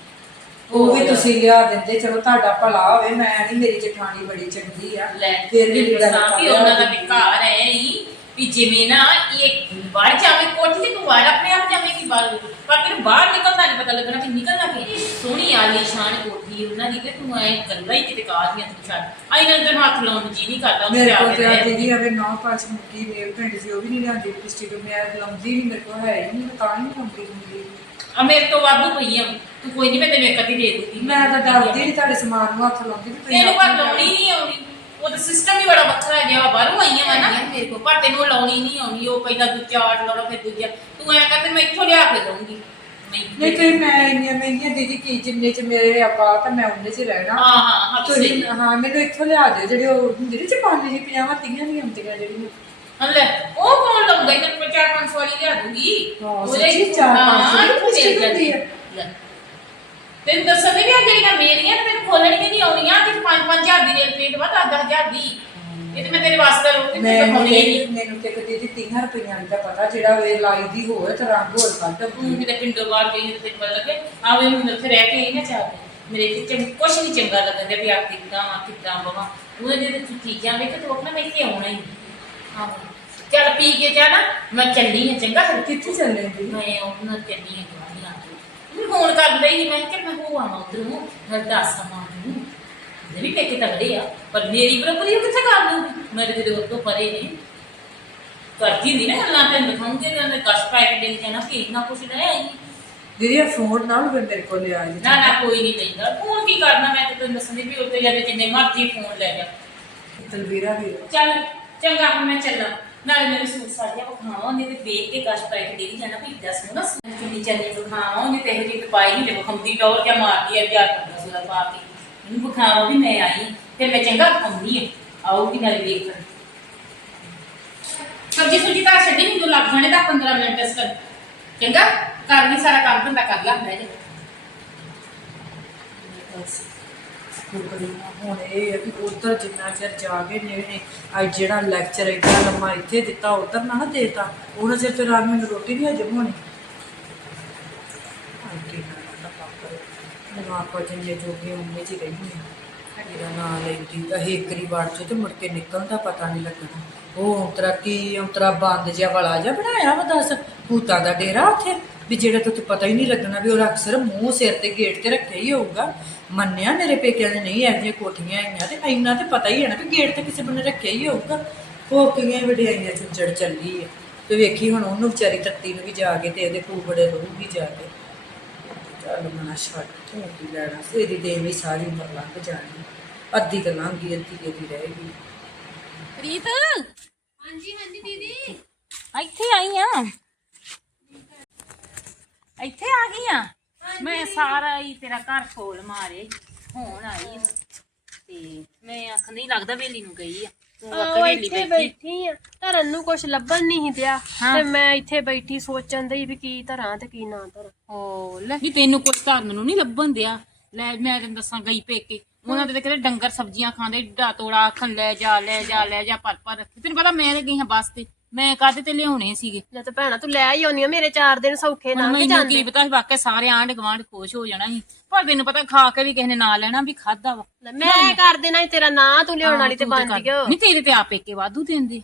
ਉਹ ਵੀ ਤੁਸੀਂ ਲਿਆ ਦਿੰਦੇ ਚਲੋ ਤੁਹਾਡਾ ਭਲਾ ਹੋਵੇ ਮੈਂ ਨਹੀਂ ਮੇਰੀ ਜਠਾਣੀ ਬੜੀ ਚੰਗੀ ਆ। ਲੈ ਫਿਰ ਵੀ ਫਿਰ ਸਾਫੀ ਉਹਨਾਂ ਦਾ ਵੀ ਘਰ ਹੈ ਹੀ ਵੀ ਜਿਵੇਂ ਨਾ ਇਹ ਬਾਹਰ ਜਾਵੇ ਕੋਠੀ ਤੇ ਤੂੰ ਬਾਹਰ ਆਪਣੇ ਆਪ ਜਾਵੇਂਗੀ ਬਾਹਰ ਪਰ ਤੈਨੂੰ ਬਾਹਰ ਨਿਕਲਦਾ ਨਹੀਂ ਪਤਾ ਲੱਗਣਾ ਵੀ ਨਿਕਲਣਾ ਕੀ। ਸੋਹਣੀ ਆਲੀ ਸ਼ਾਨ ਕੋਠੀ ਉਹਨਾਂ ਦੀ ਤੇ ਤੂੰ ਐ ਗੱਲਾਂ ਹੀ ਕਿਤੇ ਕਾਹਦੀਆਂ ਤੂੰ ਛੱਡ। ਆਈ ਨਾਲ ਤੈਨੂੰ ਹੱਥ ਲਾਉਣ ਨੂੰ ਜੀ ਨਹੀਂ ਕਰਦਾ ਮੇਰੇ ਜਾ ਕੋਲ ਕੇ। ਤੇ ਰਹਿ। ਦੀਦੀ ਆਵੇ ਨੌ ਪਾਸ ਮੁੱਕੀ ਨੇਲ ਪਿੰਡ ਸੀ ਉਹ ਵੀ ਨਹੀਂ ਲਿਆਂਦੀ ਲਿਪਸਟਿਕ ਮੈਂ ਲਾਉਂਦੀ ਨਹੀਂ ਮੇਰੇ ਕੋਲ ਹੈ ਹੀ ਨਹੀਂ ਤਾਂ ਹੀ ਨਹੀਂ ਲਾਉਂਦੀ ਹੁੰਦੀ। ਆ ਮੇਰੇ ਤੋਂ ਵਾਧੂ ਪਈ ਆ ਤੂੰ ਕੋਈ ਨਹੀਂ ਮੈਂ ਤੈਨੂੰ ਇੱਕ ਅੱਧੀ ਦੇ ਦੂੰਗੀ। ਮੈਂ ਤਾਂ ਡਰਦੀ ਨਹੀਂ ਤੁਹਾਡੇ ਸਮਾਨ ਨੂੰ ਹੱਥ ਲਾਉਂਦੀ ਵੀ ਤੈਨੂੰ ਪਰ ਲਾਉਣੀ ਨਹੀਂ ਆਉਣੀ ਉਹ ਤਾਂ ਸਿਸਟਮ ਹੀ ਬੜਾ ਵੱਖਰਾ ਹੈ ਜਿਹਾ ਬਾਹਰੋਂ ਆਈਆਂ ਵਾ ਨਾ। ਮੇਰੇ ਕੋਲ। ਪਰ ਤੈਨੂੰ ਲਾਉਣੀ ਨਹੀਂ ਆਉਣੀ ਉਹ ਪਹਿਲਾਂ ਦੂਜਾ ਆਟ ਲਾਉਣਾ ਫਿਰ ਦੂਜਾ। ਤੂੰ ਐ ਕਰ ਤੇ ਮੈਂ ਇੱਥੋਂ ਲਿਆ ਕੇ ਦਊਂਗੀ। ਨਹੀਂ ਤੇ ਮੈਂ ਇੰਨੀਆਂ ਮਹਿੰਗੀਆਂ ਦੀਦੀ ਕੀ ਜਿੰਨੇ ਚ ਮੇਰੇ ਆਪਾਂ ਤਾਂ ਮੈਂ ਉਹਨੇ ਚ ਰਹਿਣਾ। ਹਾਂ ਹਾਂ ਹਾਂ ਤੁਸੀਂ ਸਹੀ ਹਾਂ ਮੈਨੂੰ ਇੱਥੋਂ ਲਿਆ ਦਿਓ ਜਿਹੜੇ ਉਹ ਹੁੰਦੇ ਨੇ ਚਪਾਨੇ ਜੀ 50 ਤੀਆਂ ਨਹੀਂ ਹੁੰਦੀਆਂ ਜਿਹੜੀਆਂ। ਹਲੇ ਉਹ ਕੌਣ ਲਾਉਂਦਾ ਇਹ ਤਾਂ ਚਾਰ ਪੰਜ ਸੌ ਵਾਲੀ ਲਿਆ ਦੂੰਗੀ ਹਾਂ, ਉਹਦੇ ਸੱਚੀ ਚਾਰ ਪੰਜ ਸੌ ਹਾਂ, ਦੀ ਜਾਂਦੀ ਹੁੰਦੀ ਹੈ। ਲੈ। ਤੈਨੂੰ ਦੱਸਣ ਦੇ ਵੀ ਆ ਜਿਹੜੀਆਂ ਮੇਰੀਆਂ ਤੇ ਤੈਨੂੰ ਖੋਲਣੀਆਂ ਨਹੀਂ ਆਉਣੀਆਂ। ਕਿ 5-5000 ਦੀ ਰੇਲ ਪੇਟ ਵਾ 10-10000 ਦੀ। ਇਹ ਤੇ ਮੈਂ ਤੇਰੇ ਵਾਸਤੇ ਰੋਟੀ ਤੇ ਮੈਂ ਦਿਖਾਉਣੀ ਹੀ ਨਹੀਂ। ਮੈਨੂੰ ਤੇ ਕਦੇ ਦੀ 3000 ਰੁਪਈਆ ਦਾ ਪਤਾ ਜਿਹੜਾ ਵੇ ਲਾਈ ਦੀ ਹੋਵੇ ਤੇ ਰੰਗ ਹੋਰ ਕੱਢ ਤੂੰ ਕਿਤੇ ਪਿੰਡੋਂ ਬਾਹਰ ਗਈ ਤੇ ਪਤਾ ਲੱਗੇ ਆਵੇ ਮੈਨੂੰ ਉੱਥੇ ਰਹਿ ਕੇ ਆਈ ਨਾ ਚਾਹ ਮੇਰੇ ਤੇ ਚੰਗ ਕੁਛ ਨਹੀਂ ਚੰਗਾ ਲੱਗਦਾ ਵੀ ਆ ਕਿੱਦਾਂ ਆ ਕਿੱਦਾਂ ਬਵਾ ਉਹਦੇ ਜਿਹੜੇ ਤੂੰ ਚੀਜ਼ਾਂ ਵੇਖ ਤੂੰ ਆਪਣਾ ਮੈਂ ਇੱਥੇ ਆਉਣਾ ਹੀ ਨਹੀਂ। ਆਹੋ। ਚੱਲ ਪੀ ਕੇ ਜਾ ਨਾ ਮੈਂ ਚੱਲੀ ਆ ਚੰਗਾ। ਫਿਰ ਕਿੱਥੇ ਚੱਲੇ ਦੀ ਮੈਂ ਉਹਨਾਂ ਚੱਲੀ ਆ ਗਵਾਲੀਆਂ ਮੈਂ ਫੋਨ ਹੀ ਨਹੀਂ ਮੈਂ ਕਿ ਮੈਂ ਹੋ ਆਵਾਂ ਉਧਰੋਂ। ਫਿਰ ਦੱਸ ਆਵਾਂ ਨੂੰ ਇਹ ਵੀ ਪੇਕੇ ਤਗੜੇ ਆ ਪਰ ਮੇਰੀ ਬਰਬਰੀ ਉਹ ਕਿੱਥੇ ਕਰ ਲੂੰਗੀ ਮੇਰੇ ਤੇ ਉਹ ਤੋਂ ਪਰੇ ਨੇ। ਕਰਦੀ ਹੁੰਦੀ ਨਾ ਗੱਲਾਂ ਤੇ ਦਿਖਾਉਂਗੇ ਨਾ ਕਸ਼ ਪਾ ਕੇ ਦੇ ਜਾਣਾ ਕਿ ਇੰਨਾ ਕੁਛ ਰਹਿ ਆਈ। ਦੀਦੀ ਇਹ ਫੋਨ ਨਾਲ ਵੀ ਮੇਰੇ ਕੋਲ ਲਿਆ ਜੀ। ਨਾ ਨਾ ਕੋਈ ਨਹੀਂ ਲੈਂਦਾ। ਫੋਨ ਕੀ ਕਰਨਾ ਮੈਂ ਤੇ ਤੈਨੂੰ ਦੱਸਣੀ ਵੀ ਉੱਤੇ ਜਾਂਦੇ ਜਿੰਨੇ ਮਰਜ਼ੀ ਫੋਨ ਲੈ ਜਾ। ਤਲਵੀਰਾ ਵੀ ਚੱਲ ਚੰਗਾ, ਹੁਣ ਮੈਂ ਚੱਲਾਂ। ਨਾਲੇ ਮੇਰੇ ਸੂਟ ਸਾੜੀਆਂ ਵਿਖਾਵਾਂ ਉਹਨੇ ਤੇ ਵੇਖ ਕੇ ਕਸ਼ ਪਾ ਕੇ ਡੇਲੀ ਜਾਣਾ ਵੀ ਦੱਸ ਨੂੰ ਨਾ ਸੂਟ ਚੁੰਨੀ ਚਾਨੀ ਵਿਖਾਵਾਂ ਉਹਨੇ ਤੇ ਇਹੋ ਜਿਹੀ ਪਾਈ ਨਹੀਂ ਵਿਖਾਉਂਦੀ ਟੌਰ ਜਾਂ ਮਾਰਦੀ ਆ ਪਿਆਰ ਕਰਦਾ ਸੂਦਾ ਪਾ ਕੇ। ਇਹਨੂੰ ਵਿਖਾਵਾਂ ਵੀ ਮੈਂ ਆਈ, ਫਿਰ ਮੈਂ ਚੰਗਾ ਵਿਖਾਉਂਦੀ ਆ ਆਊਗੀ ਨਾਲੇ ਵੇਖ ਸਬਜੀ ਸੁਜੀ ਤਾਂ ਛੱਡੀ ਮੈਨੂੰ ਲੱਗ ਜਾਣੇ ਤਾਂ 15 ਮਿੰਟ ਇਸ ਚੰਗਾ ਕਰ ਵੀ ਸਾਰਾ ਕੰਮ ਧੰਦਾ ਕਰ ਲਾ, ਬਹਿ ਜਾ। ਹੁਣ ਇਹ ਹੈ ਕਿ ਉਧਰ ਜਿੰਨਾ ਚਿਰ ਜਾ ਕੇ ਨੇ, ਅੱਜ ਜਿਹੜਾ ਲੈਕਚਰ ਏਡਾ ਲੰਮਾ ਇੱਥੇ ਦਿੱਤਾ, ਉਧਰ ਨਾ ਨਾ ਦੇਤਾ ਉਹਨਾਂ ਚਿਰ ਤੇ ਰਾਤ ਮੈਨੂੰ ਰੋਟੀ ਨਹੀਂ ਹਜਮ ਹੋਣੀ ਮੈਨੂੰ ਆਪਾਂ ਜਿੰਨੇ ਜੋਗੇ ਉਹਨੇ ਚ ਹੀ ਹਾਂ ਇਹਦਾ ਨਾਂ ਲੈਂਦੀ ਤਾਂ ਹੇਕਰੀ ਵਾਰ ਚ ਤੇ ਮੁੜ ਕੇ ਨਿਕਲਣ ਦਾ ਪਤਾ ਨਹੀਂ ਲੱਗਣਾ ਉਹ ਉਂਤਰਾ ਕੀ ਉਂਤਰਾ ਬੰਦ ਜਿਹਾ ਵਾਲਾ ਜਿਹਾ ਬਣਾਇਆ ਵਾ ਦੱਸ, ਭੂਤਾਂ ਦਾ ਡੇਰਾ ਉੱਥੇ? ਵੀ ਜਿਹੜਾ ਤੋਂ ਪਤਾ ਹੀ ਨਹੀਂ ਲੱਗਣਾ ਵੀ ਉਹ ਅਕਸਰ ਮੂੰਹ ਸਿਰ ਤੇ ਗੇਟ ਤੇ ਰੱਖਿਆ ਹੀ ਹੋਊਗਾ। ਮੰਨਿਆ ਮੇਰੇ ਪੇਕਿਆਂ ਦੇ ਨਹੀਂ ਇਹੋ ਜਿਹੀਆਂ ਕੋਠੀਆਂ ਆਈਆਂ ਤੇ ਇੰਨਾ ਤੇ ਪਤਾ ਹੀ ਹੈ ਨਾ ਵੀ ਗੇਟ ਤੇ ਕਿਸੇ ਬੰਨੇ ਰੱਖਿਆ ਹੀ ਹੋਊਗਾ। ਉਹ ਕਿੰਨੀਆਂ ਵਡਿਆਈਆਂ ਚੁੰਝੜ ਚੱਲੀ ਹੈ ਤੇ ਵੇਖੀ ਹੁਣ ਉਹਨੂੰ ਵਿਚਾਰੀ ਤੱਤੀ ਨੂੰ ਵੀ ਜਾ ਕੇ ਤੇ ਇਹਦੇ ਕੂਬੜੇ ਰਹੂਗੀ ਜਾ ਕੇ। ਚੱਲ ਮਨਾ ਛੱਡ ਤੂੰ ਕੀ ਲੈਣਾ? ਤੇਰੀ ਦੇ ਵੀ ਸਾਰੀ ਉਮਰ ਲੰਘ ਜਾਣੀ। ਅੱਧੀ ਤਾਂ ਲੰਘ ਗਈ ਅੱਧੀ ਇਹਦੀ ਰਹੇਗੀ ਪ੍ਰੀਤ? ਹਾਂਜੀ ਹਾਂਜੀ ਦੀਦੀ। ਇੱਥੇ ਆਈ ਆ। ਇੱਥੇ ਆ ਗਈ ਆ? ਮੈਂ ਸਾਰਾ ਹੀ ਤੇਰਾ ਘਰ ਖੋਲ ਮਾਰੇ ਹੁਣ ਆਈ। ਤੇ ਮੈਂ ਅੱਖ ਨਹੀਂ ਲੱਗਦਾ ਵੇਲੀ ਨੂੰ ਗਈ ਆ। ਤੂੰ ਅੱਖ ਉਹ ਵੇਲੀ ਇੱਥੇ ਬੈਠੀ। ਬੈਠੀ ਆ। ਧਰਨ ਨੂੰ ਕੁਝ ਲੱਭਣ ਨਹੀਂ ਦਿਆ। ਹਾਂ। ਤੇ ਮੈਂ ਇੱਥੇ ਬੈਠੀ ਸੋਚਣ ਦਈ ਵੀ ਕੀ ਧਰਾਂ ਤੇ ਕੀ ਨਾ ਧਰਾਂ। ਓ ਲੈ। ਵੀ ਤੈਨੂੰ ਕੁਝ ਧਰਨ ਨੂੰ ਨਹੀਂ ਲੱਭਣ ਦਿਆ। ਲੈ ਮੈਂ ਤੈਨੂੰ ਦੱਸਾਂ ਗਈ ਪੇਕੇ। ਉਹਨਾਂ ਦੇ ਤਾਂ ਕਿਤੇ ਡੰਗਰ ਸਬਜ਼ੀਆਂ ਖਾਂਦੇ ਡਾ ਤੋੜਾ ਆਖਣ ਲੈ ਜਾ ਲੈ ਜਾ ਲੈ ਜਾ ਪਰ ਪਰ ਤੈਨੂੰ ਪਤਾ ਮੈਂ ਤੇ ਗਈ ਹਾਂ ਬੱਸ ਤੇ। ਮੈਂ ਕਾਹਦੇ ਤੇ ਲਿਆਉਣੇ ਸੀਗੇ? ਜਾਂ ਤਾਂ ਭੈਣਾ ਤੂੰ ਲੈ ਹੀ ਆਉਣੀ ਆ ਮੇਰੇ ਚਾਰ ਦਿਨ ਸੌਖੇ ਹੁਣ ਲੰਘ ਮੈਨੂੰ ਜਾਂਦੇ। ਪਤਾ ਸੀ ਵਾਕਿਆ ਸਾਰੇ ਆਂਢ ਗੁਆਂਢ ਖੁਸ਼ ਹੋ ਜਾਣਾ ਸੀ। ਪਰ ਤੈਨੂੰ ਪਤਾ ਖਾ ਕੇ ਵੀ ਕਿਸੇ ਨੇ ਨਾਂ ਲੈਣਾ ਵੀ ਖਾਦਾ ਵਾ। ਲੈ, ਮੈਂ ਕਰ ਦੇਣਾ ਸੀ ਤੇਰਾ ਨਾਂ ਤੂੰ ਲਿਆਉਣ ਵਾਲੀ ਤੇ ਬਣ ਗਿਆ ਨਹੀਂ ਤੇਰੇ ਤੇ ਆਪੇ ਕੇ ਵਾਧੂ ਦਿੰਦੇ।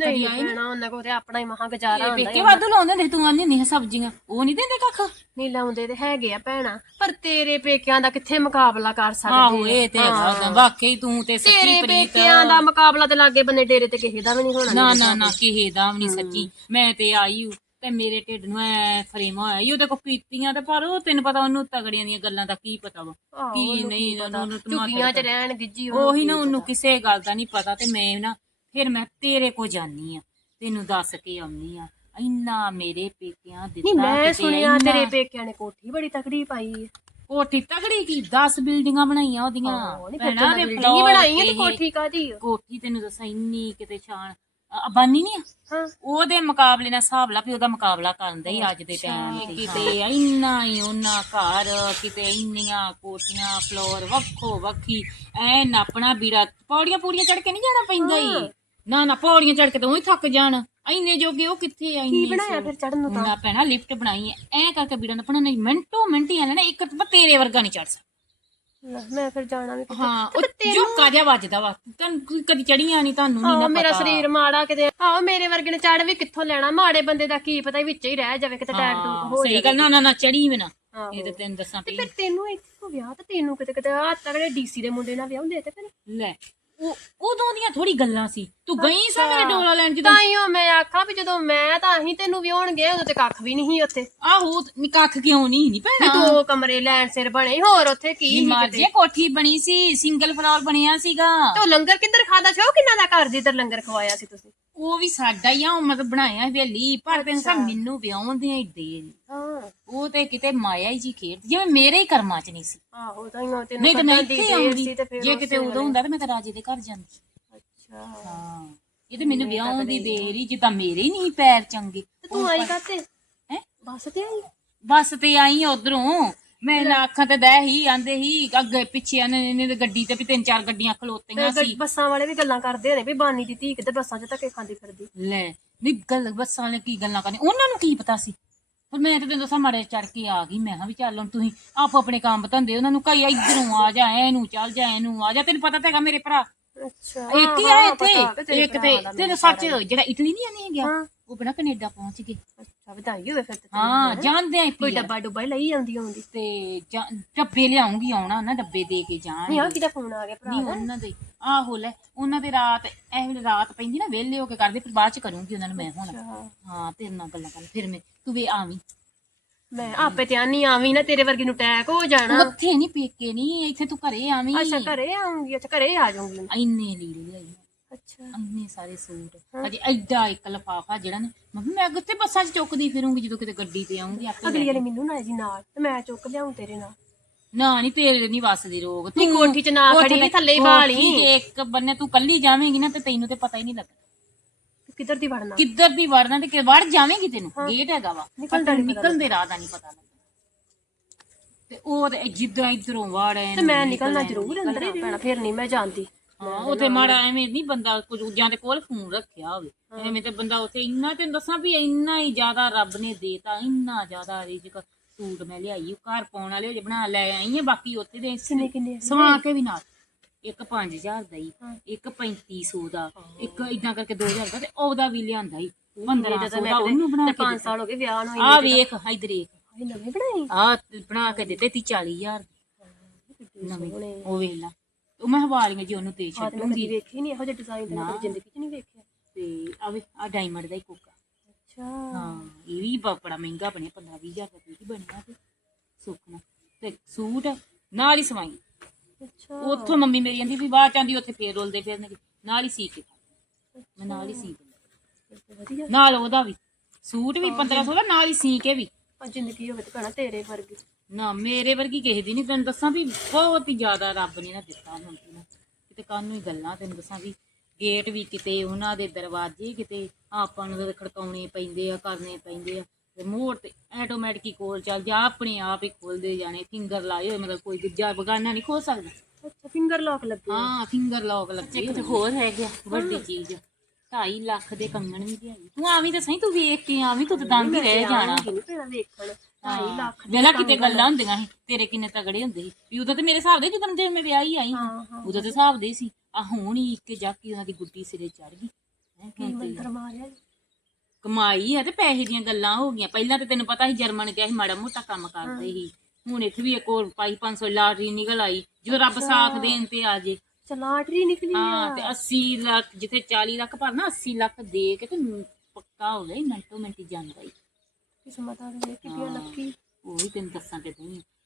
ਨਹੀਂ ਭੈਣਾ ਉਹਨਾਂ ਕੋਲ ਤੇ ਆਪਣਾ ਹੀ ਮਹਾ ਗੁਜ਼ਾਰਾ ਹੁੰਦਾ ਪੇਕੇ ਵਾਧੂ ਲਾਉਂਦੇ ਨੇ ਤੂੰ ਆਨੀ ਨਹੀਂ ਸਬਜ਼ੀਆਂ। ਉਹ ਨਹੀਂ ਦਿੰਦੇ ਕੱਖ? ਨਹੀਂ ਲਾਉਂਦੇ ਤੇ ਹੈਗੇ ਆ ਭੈਣਾ ਪਰ ਤੇਰੇ ਪੇਕਿਆਂ ਦਾ ਕਿੱਥੇ ਮੁਕਾਬਲਾ ਕਰ ਸਕਦੇ ਆਹੋ ਇਹ ਤੇ ਹੈਗਾ ਉਹਦਾ। ਵਾਕਈ ਤੂੰ ਤੇ ਤੇਰੇ ਸੱਚੀ ਪ੍ਰੀਤ। ਪੇਕਿਆਂ ਦਾ ਮੁਕਾਬਲਾ ਤੇ ਲਾਗੇ ਬੰਨੇ ਡੇਰੇ ਤੇ ਕਿਸੇ ਦਾ ਵੀ ਨਹੀਂ ਹੋਣਾ ਨਾ ਨਾ ਨਾ ਕਿਸੇ ਦਾ ਵੀ ਨਹੀਂ ਸੱਚੀ। ਮੈਂ ਤੇ ਆਈ ਹੂੰ ਤੇ ਮੇਰੇ ਢਿੱਡ ਨੂੰ ਐ ਫਰੇਮ ਹੋਇਆ ਈ ਉਹਦੇ ਕੋ ਪੀਤੀਆਂ ਤੇ ਪਰ ਉਹ ਤੈਨੂੰ ਪਤਾ ਉਹਨੂੰ ਤਗੜੀਆਂ ਦੀਆਂ ਗੱਲਾਂ ਦਾ ਕੀ ਪਤਾ ਵਾ। ਆਹੋ, ਕੀ ਨਹੀਂ ਉਹਨੂੰ ਝੁੱਗੀਆਂ 'ਚ ਰਹਿਣ ਗਿੱਜੀ ਉਹਨੂੰ ਉਹੀ ਨਾ ਉਹਨੂੰ ਕਿਸੇ ਗੱਲ ਦਾ ਨਹੀਂ ਪਤਾ ਤੇ ਮੈਂ ਨਾ ਫਿਰ ਮੈਂ ਤੇਰੇ ਕੋ ਜਾਨੀ ਆ ਤੈਨੂੰ ਦੱਸ ਕੇ ਆਉਣੀ ਆ ਇੰਨਾ ਮੇਰੇ ਪੇਕਿਆਂ ਦਿੱਤਾ ਨਹੀਂ ਮੈਂ ਕਿਤੇ ਸੁਣਿਆ ਇੰਨਾ- ਤੇਰੇ ਪੇਕਿਆਂ ਨੇ ਕੋਠੀ ਬੜੀ ਤਕੜੀ ਪਾਈ ਹੈ। ਕੋਠੀ ਤਗੜੀ ਕੀ? 10 ਬਿਲਡਿੰਗਾਂ ਬਣਾਈਆਂ ਉਹਦੀਆਂ। ਭੈਣਾਂ ਤਾਂ ਦੇ ਬਿਲਡਿੰਗ floor ਬਣਾਈ ਹੈ ਤੇ ਕੋਠੀ ਕਾਦੀ ਕੋਠੀ ਤੈਨੂੰ ਦੱਸਾਂ ਇੰਨੀ ਕਿਤੇ ਅ- ਅਬਾਨੀ ਨਹੀਂ ਹਾਂ। ਉਹਦੇ ਮੁਕਾਬਲੇ ਨਾਲ ਹਿਸਾਬ ਲਾ ਵੀ ਉਹਦਾ ਮੁਕਾਬਲਾ ਕਰਨ ਦਾ ਹੀ ਅੱਜ ਦੇ ਟਾਈਮ ਤੇ। ਕਿਤੇ ਇੰਨਾ ਹੀ ਉਹਨਾਂ ਘਰ ਕਿਤੇ ਇੰਨੀਆਂ ਕੋਠੀਆਂ ਫਲੋਰ ਵੱਖੋ ਵੱਖੀ। ਐ ਨਾਪਣਾ ਬੀੜਾ ਪੌੜੀਆਂ ਪੂੜੀਆਂ ਚੜ ਕੇ ਨਹੀਂ ਜਾਣਾ ਪੈਂਦਾ ਹੀ। ਨਾ ਨਾ ਪੌੜੀਆਂ ਚੜ ਕੇ ਤਾਂ ਉਹੀ ਥੱਕ ਜਾਣ। ਇੰਨੇ ਜੋਗੇ ਉਹ ਕਿੱਥੇ ਆ ਕੀ ਇੰਨੇ ਬਣਾਇਆ ਫਿਰ ਚੜਨ ਨੂੰ ਤਾਂ? ਨਾ ਪੈਣਾ ਲਿਫਟ ਬਣਾਈ ਐ। ਐ ਕਰਕੇ ਬੀੜਾ ਨਪਣਾ ਨਹੀਂ ਮਿੰਟੋ ਮਿੰਟ ਹੀ ਆ ਨਾ ਇੱਕ ਤਾਂ ਤੇਰੇ ਵਰਗਾ ਨਹੀਂ ਚੜ ਸਕਦਾ। ਲੈ, ਮੈਂ ਫਿਰ ਜਾਣਾ ਵੀ ਕਿਤੇ। ਹਾਂ ਉਹ ਜਿਹਾ ਵੱਜਦਾ ਵਾ। ਤੁਹਾਨੂੰ ਕਦੀ ਚੜੀਆਂ ਨਹੀਂ ਤੁਹਾਨੂੰ ਨਹੀਂ ਨਾ ਮੇਰਾ ਪਤਾ। ਸਰੀਰ ਮਾੜਾ ਕਿਤੇ। ਆਹੋ ਮੇਰੇ ਵਰਗੇ ਨੇ ਚੜ ਵੀ ਕਿੱਥੋਂ ਲੈਣਾ? ਮਾੜੇ ਬੰਦੇ ਦਾ ਕੀ ਪਤਾ ਵਿੱਚ ਹੀ ਰਹਿ ਜਾਵੇ ਕਿਤੇ ਟੈਗ ਟੂਕ ਹੋ ਸਹੀ ਗੱਲ ਨਾ ਨਾ ਨਾ ਚੜੀ ਵੀ ਨਾ। ਆਹੋ। ਇਹ ਤੇ ਤੈਨੂੰ ਦੱਸਾਂ ਤੇ ਪਈ। ਫਿਰ ਤੈਨੂੰ ਇੱਕੋ ਵਿਆਹ ਤੇ ਤੈਨੂੰ ਕਿਤੇ ਕਿਤੇ ਆ ਤਗੜੇ ਡੀਸੀ ਦੇ ਮੁੰਡੇ ਨਾਲ ਵਿਆਹੁੰਦੇ ਤੇ ਫਿਰ? ਲੈ ਉਹ ਉਦੋਂ ਦੀਆਂ ਥੋੜੀ ਗੱਲਾਂ ਸੀ। ਤੂੰ ਗਈ ਸਾ ਮੇਰੇ ਡੋਲਾ ਲੈਣ ਜਦੋਂ? ਤਾਈਓ ਮੈਂ ਆਖਾਂ ਵੀ ਜਦੋਂ ਮੈਂ ਤਾਂ ਅਸੀਂ ਤੈਨੂੰ ਵਿਆਹਣ ਗਏ ਉਦੋਂ ਤੇ ਕੱਖ ਵੀ ਨਹੀਂ ਸੀ ਉੱਥੇ। ਆਹੋ ਨਿਕੱਖ ਕਿਉਂ ਨਹੀਂ ਨਹੀਂ ਵੀ ਭੈਣਾ ਦੋ ਕਮਰੇ ਲੈਣ ਸਿਰ ਬਣੇ ਹੋਰ ਉੱਥੇ ਕੀ ਸੀ ਮਾਰ ਜੇ ਕੋਠੀ ਬਣੀ ਸੀ ਸਿੰਗਲ ਫਲੋਰ ਬਣਿਆ ਸੀਗਾ। ਤੇ ਉਹ ਲੰਗਰ ਕਿੱਧਰ ਖਾਦਾ ਸੀ? ਉਹ ਕਿੰਨਾ ਦਾ ਘਰ ਜਿੱਧਰ ਲੰਗਰ ਖਵਾਇਆ ਸੀ ਤੁਸੀਂ? ਉਹ ਵੀ ਸਾਡਾ ਹੀ ਆ ਉਹ ਮਤਲਬ ਬਣਾਇਆ ਹਵੇਲੀ ਪਰ ਤੈਨੂੰ ਸਾ ਮੈਨੂੰ ਵਿਆਹੁੰਦੇ ਈ ਦੇ ਹਾਂ। ਉਹ ਤੇ ਕਿਤੇ ਮਾਇਆ ਹੀ ਜੀ ਖੇਡ ਜਿਵੇਂ ਮੇਰੇ ਹੀ ਕਰਮਾਂ ਚ ਨਹੀਂ ਸੀ। ਆਹੋ ਤਾਈਓ ਤੈਨੂੰ ਨਹੀਂ ਤੇ ਮੈਂ ਇੱਥੇ ਆਉਂਦੀ ਤੇ ਜੇ ਕਿਤੇ ਉਦੋਂ ਹੁੰਦਾ ਤੇ ਮੈਂ ਤਾਂ ਰਾਜੇ ਦੇ ਘਰ ਜਾਂਦੀ। ਅੱਛਾ। ਹਾਂ ਇਹ ਤੇ ਮੈਨੂੰ ਵਿਆਹੁਣ ਦੀ ਦੇਰ ਹੀ ਜਿੱਦਾਂ ਮੇਰੇ ਹੀ ਨਹੀਂ ਪੈਰ ਚੰਗੇ। ਤੇ ਤੂੰ ਆਈ ਕਾਤੇ ਹੈ? ਬੱਸ ਤੇ ਆਈ? ਬੱਸ ਤੇ ਆਈ ਉਧਰੋਂ। ਮੈਂ ਨਾ ਅੱਖਾਂ ਤੇ ਦਹਿ ਹੀ ਆਂਦੇ ਹੀ ਅੱਗੇ ਪਿੱਛੇ ਇਹਨੇ ਇਹਨੇ ਤੇ ਗੱਡੀ ਤੇ ਵੀ ਤਿੰਨ ਚਾਰ ਗੱਡੀਆਂ ਖਲੋਤੀਆਂ ਸੀ। ਬੱਸਾਂ ਵਾਲੇ ਵੀ ਗੱਲਾਂ ਕਰਦੇ ਨੇ ਵੀ ਬਾਨੀ ਦੀ ਧੀ ਕਿਤੇ ਬੱਸਾਂ 'ਚ ਧੱਕੇ ਖਾਂਦੀ ਫਿਰਦੀ। ਲੈ ਨਹੀਂ ਗੱਲ ਬੱਸਾਂ ਵਾਲੇ ਕੀ ਗੱਲਾਂ ਕਰਨੀ? ਉਹਨਾਂ ਨੂੰ ਕੀ ਪਤਾ ਸੀ? ਪਰ ਮੈਂ ਤੇ ਤੈਨੂੰ ਦੱਸਾਂ ਮਾੜੇ ਚੜ ਕੇ ਆ ਗਈ। ਮੈਂ ਕਿਹਾ ਵੀ ਚੱਲ ਹੁਣ ਤੁਸੀਂ ਆਪੋ ਆਪਣੇ ਕੰਮ ਧੰਦੇ ਉਹਨਾਂ ਨੂੰ ਕਈ ਇਧਰੋਂ ਆ ਜਾ ਇਹਨੂੰ ਚੱਲ ਜਾ ਇਹਨੂੰ ਆ ਜਾ। ਤੈਨੂੰ ਪਤਾ ਤਾਂ ਹੈਗਾ ਮੇਰੇ ਭਰਾ। ਅੱਛਾ। ਇੱਕ ਹੀ ਆ ਇੱਥੇ। ਇੱਕ ਤੇ ਤੈਨੂੰ ਸੱਚ ਜਿਹੜਾ ਇਟਲੀ ਨਹੀਂ ਆਨੇ ਗਿਆ। ਉਹ ਬਣਾ ਕੈਨੇਡਾ ਪਹੁੰਚ ਗਏ। ਅੱਛਾ ਵਧਾਈ ਹੋਵੇ ਫਿਰ ਤੇ। ਹਾਂ ਜਾਣਦੇ ਆ ਕੋਈ ਡੱਬਾ ਡੁੱਬਾ ਲਈ ਆਉਂਦੀ ਆਉਂਦੀ ਤੇ ਡੱਬੇ ਲਿਆਉਂਗੀ ਆਉਣਾ ਨਾ ਡੱਬੇ ਦੇ ਕੇ ਜਾਣ। ਨਹੀਂ ਆ ਕਿਹਦਾ ਫੋਨ ਆ ਗਿਆ ਭਰਾ ਨਹੀਂ ਉਹਨਾਂ ਦੇ। ਆਹੋ ਲੈ ਉਹਨਾਂ ਦੇ ਰਾਤ ਇਹ ਵੇਲੇ ਰਾਤ ਪੈਂਦੀ ਨਾ ਵਿਹਲੇ ਹੋ ਕੇ ਕਰਦੇ ਫਿਰ ਬਾਅਦ ਚ ਕਰੂੰਗੀ ਉਹਨਾਂ ਨੂੰ ਮੈਂ ਹੁਣ। ਹਾਂ ਤੇਰੇ ਨਾਲ ਗੱਲਾਂ ਕਰ ਫਿਰ ਮੈਂ ਤੂੰ ਵੇ ਆਵੀਂ ਮੈਂ ਆਪੇ ਤੇ ਆਨੀ ਆਵੀਂ ਨਾ ਤੇਰੇ ਵਰਗੀ ਨੂੰ ਅਟੈਕ ਹੋ ਜਾਣਾ। ਉੱਥੇ ਨਹੀਂ ਪੇਕੇ ਨਹੀਂ ਇੱਥੇ ਤੂੰ ਘਰੇ ਆਵੀਂ। ਅੱਛਾ ਘਰੇ ਆਉਂਗੀ ਅੱਛਾ ਘਰੇ ਆ ਜਾਊਂਗੀ। ਇੰਨੇ ਲੀੜੇ ਲਿਆਈ। ਅੱਛਾ। ਇੰਨੇ ਸਾਰੇ ਸੂਟ। ਅਜੇ ਐਡਾ ਇੱਕ ਲਫਾਫਾ ਜਿਹੜਾ ਨਾ ਮੰਮੀ ਮੈਂ ਕਿੱਥੇ ਬੱਸਾਂ 'ਚ ਚੁੱਕਦੀ ਫਿਰੂੰਗੀ ਜਦੋਂ ਕਿਤੇ ਗੱਡੀ ਤੇ ਆਉਂਗੀ ਆਪੇ ਅਗਲੀ ਵਾਰੀ ਮੈਨੂੰ ਨਾ ਜੀ ਨਾਲ ਤੇ ਮੈਂ ਚੁੱਕ ਲਿਆਉਂ ਤੇਰੇ ਨਾਲ। ਨਾ ਨਹੀਂ ਤੇਰੇ ਨਹੀਂ ਵਸਦੀ ਰੋਗ। ਨਹੀਂ ਕੋਠੀ 'ਚ ਨਾ ਖੜੀ ਤੇ- ਥੱਲੇ ਹੀ ਬਾਲੀ ਤੇ ਇੱਕ ਬੰਨੇ ਤੂੰ ਕੱਲੀ ਜਾਵੇਂਗੀ ਨਾ ਤੇ ਤੈਨੂੰ ਤੇ ਪਤਾ ਹੀ ਨਹੀਂ ਲੱਗਣਾ। ਕਿੱਧਰ ਦੀ ਵੜਨਾ? ਕਿੱਧਰ ਦੀ ਵੜਨਾ ਤੇ ਕਿ ਵੜ ਜਾਵੇਂਗੀ ਤੈਨੂੰ ਗੇਟ ਹੈਗਾ ਵਾ। ਪਰ ਤੈਨੂੰ ਨਿਕਲਣ ਦੇ ਰਾਹ ਦਾ ਨਹੀਂ ਪਤਾ ਤੇ ਉਹ ਤੇ ਜਿੱਦਾਂ ਇਧਰੋਂ ਵੜ ਤੇ ਮੈਂ ਨਿਕਲਣਾ ਜ਼ਰੂਰ ਅੰਦਰ ਹੀ ਪੈਣਾ ਫਿਰ ਨਹੀਂ ਮੈਂ ਜਾਂਦੀ। ਹਾਂ ਉਥੇ ਮਾੜਾ ਐਵੇਂ ਨਹੀਂ ਬੰਦਾ ਕੁਝ ਜਾਂ ਦੇ ਕੋਲ ਫੋਨ ਰੱਖਿਆ ਹੋਵੇ। ਐਵੇਂ ਤੇ ਬੰਦਾ ਉਥੇ ਇੰਨਾ ਤੈਨੂੰ ਦੱਸਾਂ ਵੀ ਇੰਨਾ ਹੀ ਜ਼ਿਆਦਾ ਰੱਬ ਨੇ ਦੇਤਾ ਇੰਨਾ ਜ਼ਿਆਦਾ ਰਿਜਕ। ਸੂਟ ਮੈਂ ਲਿਆਈ ਉਹ ਘਰ ਪਾਉਣ ਵਾਲੇ ਜੇ ਬਣਾ ਲੈ ਆਈ ਆ ਬਾਕੀ ਉੱਥੇ ਦੇ ਕਿੰਨੇ ਕਿੰਨੇ ਸਵਾ ਕੇ ਵੀ ਨਾਲ। ਇੱਕ 5000 ਦਾ ਹੀ ਇੱਕ 3500 ਦਾ ਇੱਕ ਇਦਾਂ ਕਰਕੇ 2000 ਦਾ ਤੇ ਉਹਦਾ ਵੀ ਲਿਆਂਦਾ ਹੀ 1500 ਦਾ ਉਹਨੂੰ ਬਣਾ ਕੇ 5 ਸਾਲ ਹੋ ਗਏ ਵਿਆਹ ਨੂੰ ਆ ਵੇਖ ਇਧਰ ਵੇਖ। ਇਹ ਨਵੇਂ ਆ ਬਣਾ ਕੇ ਦਿੱਤੇ ਤੀ 40000 ਨਵੀਂ ਉਹ ਵੇਖ ਲਾ। ਉਹ ਮੈਂ ਹਵਾਲੀਆਂ ਜੀ ਉਹਨੂੰ ਤੇ ਮੈਂ ਛੱਡੂੰਗੀ। ਵੇਖੀ ਨਹੀਂ ਇਹੋ ਜਿਹੇ ਡਿਜ਼ਾਈਨ ਤੇ ਮੈਂ ਜ਼ਿੰਦਗੀ 'ਚ ਨਹੀਂ ਵੇਖਿਆ ਤੇ ਆ ਵੇ ਆ ਡਾਇਮੰਡ ਦਾ ਹੀ ਕੋਕਾ। ਅੱਛਾ। ਹਾਂ ਇਹ ਵੀ ਬੜਾ ਮਹਿੰਗਾ ਬਣਿਆ 15 20000 ਦਾ ਵੀ ਬਣਿਆ ਤੇ। ਸੁੱਕਣਾ ਤੇ ਸੂਟ ਨਾਲ ਹੀ ਸਵਾਈ। ਅੱਛਾ। ਉੱਥੋਂ ਮੰਮੀ ਮੇਰੀ ਕਹਿੰਦੀ ਵੀ ਬਾਅਦ ਚਾਂਦੀ ਉੱਥੇ ਫੇਰ ਰੋਲਦੇ ਫਿਰਨਗੇ। ਨਾਲ ਹੀ ਸੀ ਕੇ। ਮੈਂ ਨਾਲ ਹੀ ਸੀ ਵਧੀਆ। ਨਾਲ ਉਹਦਾ ਵੀ। ਸੂਟ ਵੀ 1500 ਦਾ ਨਾਲ ਹੀ ਸੀ ਕੇ ਵੀ। ਆ ਜ਼ਿੰਦਗੀ ਹੋਵੇ ਤੇ ਭੈਣਾ ਤੇਰੇ ਵਰਗੀ। ਨਾ ਮੇਰੇ ਵਰਗੀ ਕਿਸੇ ਦੀ ਨਹੀਂ ਤੈਨੂੰ ਦੱਸਾਂ ਵੀ ਬਹੁਤ ਹੀ ਜ਼ਿਆਦਾ ਰੱਬ ਨੇ ਨਾ ਦਿੱਤਾ ਹੁਣ ਤੇ ਨਾ। ਕਿਤੇ ਕਾਨੂੰ ਹੀ ਗੱਲਾਂ ਤੈਨੂੰ ਦੱਸਾਂ ਵੀ ਗੇਟ ਵੀ ਕਿਤੇ ਉਹਨਾਂ ਦੇ ਦਰਵਾਜ਼ੇ ਕਿਤੇ ਆਪਾਂ ਨੂੰ ਤਾਂ ਖੜਕਾਉਣੇ ਪੈਂਦੇ ਆ ਕਰਨੇ ਪੈਂਦੇ ਆ। ਤੇ ਮੋੜ ਤੇ ਆਟੋਮੈਟਿਕ ਹੀ ਕੋਲ ਚੱਲ ਜਾ ਆਪਣੇ ਆਪ ਹੀ ਖੋਲਦੇ ਜਾਣੇ ਫਿੰਗਰ ਲਾਏ ਹੋਏ ਮਤਲਬ ਕੋਈ ਦੂਜਾ ਬਗਾਨਾ ਨਹੀਂ ਖੋਲ ਸਕਦਾ। ਅੱਛਾ ਫਿੰਗਰ ਲੌਕ ਲੱਗੇ ਹਾਂ ਫਿੰਗਰ ਲੌਕ ਲੱਗੇ ਇੱਕ ਤੇ ਹੋਰ ਰਹਿ ਗਿਆ ਵੱਡੀ ਚੀਜ਼। 2.5 ਲੱਖ ਦੇ ਕੰਗਣ ਵੀ ਲਿਆਈ ਤੂੰ ਆਵੀਂ ਤਾਂ ਸਹੀ ਤੂੰ ਵੇਖ ਕੇ ਆਵੀਂ ਤੂੰ ਤਾਂ ਦੰਦ ਹੀ ਰਹਿ ਜਾਣਾ। ਨਹੀਂ ਪੈਣਾ ਵੇਖਣ 2.5 ਲੱਖ ਦੇ ਵੇਲਾ ਕਿਤੇ ਗੱਲਾਂ ਹੁੰਦੀਆਂ ਸੀ ਤੇਰੇ ਕਿੰਨੇ ਤਗੜੇ ਹੁੰਦੇ ਸੀ। ਵੀ ਉਦੋਂ ਤੇ ਮੇਰੇ ਹਿਸਾਬ ਦੇ ਜਦੋਂ ਜੇ ਮੈਂ ਵਿਆਹੀ ਆਈ। ਹਾਂ ਹਾਂ। ਉਦੋਂ ਤੇ ਹਿਸਾਬ ਦੇ ਸੀ ਆ ਹੁਣ ਹੀ ਇੱਕ ਜਾਕੀ ਉਹਨਾਂ ਦੀ ਗੁੱਡੀ ਸਿਰੇ ਚੜ ਗਈ। ਹੈਂ, ਕੀ ਹੁਣ ਤੇ ਮੰਤਰ ਮਾਰਿਆ ਜੀ? ਕਮਾਈ ਆ ਤੇ ਪੈਸੇ ਦੀਆਂ ਗੱਲਾਂ ਹੋ ਗਈਆਂ। ਪਹਿਲਾਂ ਤੇ ਤੈਨੂੰ ਪਤਾ ਸੀ ਜਰਮਨ ਗਿਆ ਸੀ ਮਾੜਾ ਮੋਟਾ ਕੰਮ ਕਰਦੇ ਸੀ। ਹੁਣ ਇੱਥੇ ਵੀ ਇੱਕ ਹੋਰ ਪਾਈ 500 ਲਾਟਰੀ ਨਿਕਲ ਆਈ ਜਦੋਂ ਰੱਬ ਸਾਥ ਦੇਣ ਤੇ ਆ ਜੇ। ਚਲਾਟਰੀ ਨਿਕਲੀ ਹਾਂ ਤੇ 80 ਲੱਖ ਜਿੱਥੇ 40 ਲੱਖ ਭਰਨਾ 80 ਲੱਖ ਦੇ ਕੇ ਤੇ ਪੱਕਾ ਹੋ ਗਿਆ ਮਿੰਟੋ ਮਿੰਟ ਜਾਂਦਾ ਹੀ ਕਿਸਮਤ ਆ ਗਈ ਕਿੱਡੀਆਂ ਲੱਕੀ? ਉਹ ਤੈਨੂੰ ਦੱਸਾਂ ਤੇ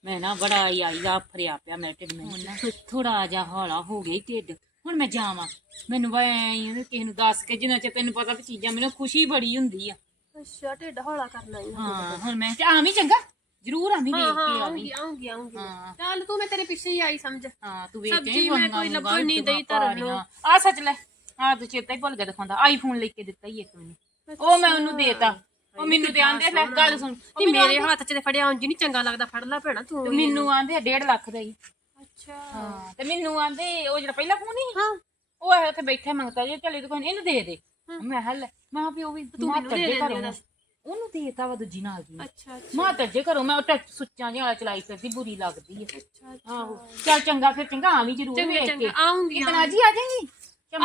ਮੈਂ ਨਾ ਬੜਾ ਹੀ ਆਈ ਦਾ ਫਰਿਆ ਪਿਆ ਮੈਂ ਢਿੱਡ ਮੈਂ ਥੋੜਾ ਜਿਹਾ ਹੌਲਾ ਹੋ ਗਿਆ ਢਿੱਡ। ਹੁਣ ਮੈਂ ਜਾਵਾਂ। ਮੈਨੂੰ ਵੈ ਕਿਸੇ ਨੂੰ ਦੱਸ ਕੇ ਜਿੰਨਾ ਚਿਰ ਤੈਨੂੰ ਪਤਾ ਵੀ ਚੀਜ਼ਾਂ ਮੈਨੂੰ ਖੁਸ਼ੀ ਬੜੀ ਹੁੰਦੀ ਆ। ਅੱਛਾ ਢਿੱਡ ਹੌਲਾ ਕਰਨਾ ਹੀ ਹਾਂ ਹੁਣ ਮੈਂ ਤੇ ਆਵੀਂ ਚੰਗਾ? ਜ਼ਰੂਰ ਆਵੀਂ ਹਾਂ ਵੇਖ ਹਾਂ ਕੇ ਆਵੀਂ। ਆਉਂਗੀ ਆਉਂਗੀ ਆਉਂਗੀ। ਹਾਂ। ਚੱਲ ਤੂੰ ਮੈਂ ਤੇਰੇ ਪਿੱਛੇ ਹੀ ਆਈ ਸਮਝ। ਹਾਂ ਤੂੰ ਵੇਖ ਸਬਜ਼ੀ ਕੇ ਮੈਂ ਕੋਈ ਲੱਭਣ ਨਹੀਂ ਦਈ ਧਰਨ ਨੂੰ। ਆ। ਸੱਚ ਲੈ ਆ ਤੂੰ ਚੇਤਾ ਹੀ ਭੁੱਲ ਗਿਆ ਦਿਖਾਉਂਦਾ। ਆਈਫੋਨ ਲੈ ਕੇ ਦਿੱਤਾ ਹੀ ਇੱਕ ਮੈਨੂੰ। ਉਹ ਮੈਂ ਉਹਨੂੰ ਦੇਤਾ ਉਹ ਮੈਨੂੰ ਤੇ ਆਂਦੇ ਲੈ ਗੱਲ ਸੁਣ। ਉਹ ਮੇਰੇ ਹੱਥ 'ਚ ਤੇ ਫੜਿਆ ਉਂਝ ਨਹੀਂ ਚੰਗਾ ਲੱਗਦਾ। ਫੜ ਲੈ ਭੈਣਾ ਤੂੰ ਮੈਨੂੰ ਆਂਦੇ 1.5 ਲੱਖ ਦਾ ਹੀ। ਅੱਛਾ। ਤੇ ਮੈਨੂੰ ਆਂਦੇ ਉਹ ਜਿਹੜਾ ਪਹਿਲਾ ਫੋਨ ਨਹੀਂ ਹਾਂ। ਉਹ ਹੈ ਉੱਥੇ ਬੈਠਾ ਮੰਗਤਾ ਜੇ ਚੱਲੇ ਦੁਕਾਨ ਇਹਨੂੰ ਦੇ ਦੇ। ਮੈਂ ਹੱਲ ਮੈਂ ਕਿਹਾ ਵੀ ਉਹ ਵੀ ਤੂੰ ਮੈਨੂੰ ਦੇ ਦਿੰਦੀ ਉਹਨੂੰ ਦੇਤਾ ਵਾ ਦੂਜੀ ਨਾਲ ਦੀ। ਅੱਛਾ ਮਾਂ ਜੇ ਘਰੋਂ ਮੈਂ ਉਹ ਟੱਚ ਸੁੱਚਾਂ ਜਿਹਾ ਵਾਲਾ ਚਲਾਈ ਫਿਰਦੀ ਬੁਰੀ ਲੱਗਦੀ ਹੈ ਅੱਛਾ ਆਹੋ ਚੱਲ ਚੰਗਾ ਫਿਰ ਚੰਗਾ ਆਵੀਂ ਜ਼ਰੂਰ ਚੰਗਾ ਚੰਗਾ ਆਉਂਗੀ ਕਿਤਨਾ ਜੀ ਆ ਜਾਏਗੀ?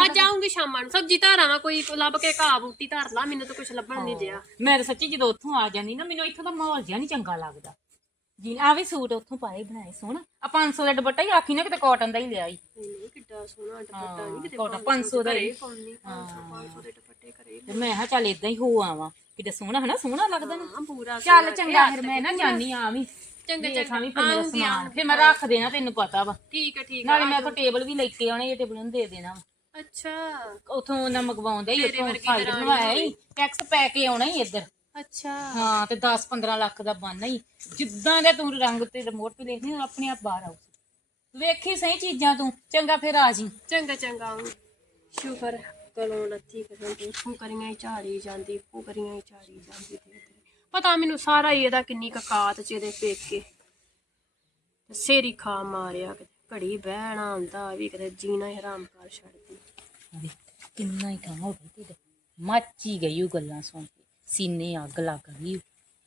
ਅੱਜ ਆਉਂਗੀ ਸ਼ਾਮਾਂ ਨੂੰ। ਸਬਜ਼ੀ ਧਾਰਾਵਾਂ ਕੋਈ ਲੱਭ ਕੇ ਘਾਹ ਬੂਟੀ ਧਰ ਲਾ ਮੈਨੂੰ ਤਾਂ ਕੁਝ ਲੱਭਣ ਨਹੀਂ ਦਿਆ। ਮੈਂ ਤਾਂ ਸੱਚੀ ਜਦੋਂ ਉੱਥੋਂ ਆ ਜਾਂਦੀ ਨਾ ਮੈਨੂੰ ਇੱਥੋਂ ਦਾ ਮਾਹੌਲ ਜਿਹਾ ਨਹੀਂ ਚੰਗਾ ਲੱਗਦਾ। ਜੀ ਆ ਵੀ ਸੂਟ ਉੱਥੋਂ ਪਾਏ ਬਣਾਏ ਸੋਹਣਾ। ਆ 500 ਦਾ ਦੁਪੱਟਾ ਹੀ ਆਖੀ ਨਾ ਕਿਤੇ ਕਾਟਨ ਦਾ ਹੀ ਲਿਆ ਈ। ਨਹੀਂ ਕਿੱਡਾ ਸੋਹਣਾ ਦੁਪੱਟਾ ਹਾਂ, ਨਹੀਂ ਕਿਤੇ ਕੋਟਾ 500 ਦਾ ਹੀ। ਪਾਉਣੀ 500 500 ਦੇ ਦੁਪੱਟੇ ਕਰੇ ਤੇ ਮੈਂ ਕਿਹਾ ਚੱਲ ਇਦਾਂ ਹੀ ਹੋ ਆਵਾਂ। ਕਿਤੇ ਸੋਹਣਾ ਹਨਾ ਸੋਹਣਾ ਲੱਗਦਾ ਨਾ। ਹਾਂ ਪੂਰਾ ਚੱਲ ਚੰਗਾ ਫਿਰ ਮੈਂ ਨਾ ਜਾਨੀ ਆ ਵੀ। ਚੰਗਾ ਚੰਗਾ। ਵੀ ਫਿਰ ਮੇਰਾ ਸਮਾਨ। ਫਿਰ ਮੈਂ ਰੱਖ ਦੇਣਾ ਤੈਨੂੰ ਪਤਾ ਵਾ। ਠੀਕ ਹੈ ਠੀਕ ਹੈ ਨਾਲੇ ਮੈਂ ਤਾਂ ਟੇਬਲ ਵੀ ਲੈ ਕੇ ਆਉਣੇ ਇਹ ਟੇਬਲ ਨੂੰ ਦੇ ਦੇਣਾ। ਅੱਛਾ। ਉੱਥੋਂ ਉਹਨਾਂ ਮੰਗਵਾਉਂਦਾ ਹੀ ਉੱਥੋਂ ਫਾਈਲ ਬਣਵਾਇਆ ਹੀ। ਟੈਕਸ ਪੈ ਕੇ ਆਉਣਾ ਹੀ ਇੱਧਰ। ਅੱਛਾ। ਹਾਂ ਤੇ 10 15 ਲੱਖ ਦਾ ਬਣਨਾ ਹੀ ਜਿੱਦਾਂ ਦੇ ਤੂੰ ਰੰਗ ਤੇ ਰਿਮੋਟ ਤੇ ਦੇਖਦੇ ਆਪਣੇ ਆਪ ਬਾਹਰ ਆਉ ਵੇਖੀ ਸਹੀ ਚੀਜ਼ਾਂ ਤੂੰ ਚੰਗਾ ਫਿਰ ਆ ਜੀ। ਚੰਗਾ ਚੰਗਾ ਆਉਂਗੀ ਸ਼ੁਕਰ ਕਲੋਂ ਲੱਥੀ ਕਰਨ ਤੇ। ਫੂਕਰੀਆਂ ਹੀ ਝਾੜੀ ਜਾਂਦੀ ਫੂਕਰੀਆਂ ਹੀ ਝਾੜੀ ਜਾਂਦੀ ਤੇ ਪਤਾ ਮੈਨੂੰ ਸਾਰਾ ਹੀ ਇਹਦਾ ਕਿੰਨੀ ਕਕਾਤ ਚ ਇਹਦੇ ਪੇਕੇ। ਤੇ ਸੇਰੀ ਖਾ ਮਾਰਿਆ ਕਿਤੇ ਘੜੀ ਬਹਿਣਾ ਹੁੰਦਾ ਵੀ ਕਿਤੇ ਜੀਣਾ ਹੀ ਹਰਾਮ ਕਰ ਛੱਡਦੀ। ਕਿੰਨਾ ਹੀ ਕੰਮ ਹੋ ਗਈ ਤੇ ਮੱਚੀ ਗਈ ਉਹ ਗੱਲਾਂ ਸੁਣ ਕੇ। ਸੀਨੇ ਅੱਗ ਲੱਗ ਗਈ।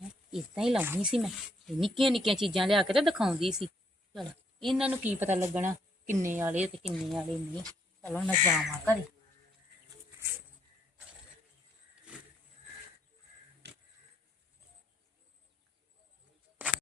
ਹੈ ਇਦਾਂ ਹੀ ਲਾਉਣੀ ਸੀ ਮੈਂ। ਨਿੱਕੀਆਂ ਨਿੱਕੀਆਂ ਚੀਜ਼ਾਂ ਲਿਆ ਕੇ ਤਾਂ ਦਿਖਾਉਂਦੀ ਸੀ। ਚਲ, ਇਹਨਾਂ ਨੂੰ ਕੀ ਪਤਾ ਲੱਗਣਾ, ਕਿੰਨੇ ਵਾਲੇ ਤੇ ਕਿੰਨੇ ਵਾਲੇ ਨਹੀਂ। ਚਲੋ ਮੈਂ ਜਾਵਾਂ ਘਰੇ।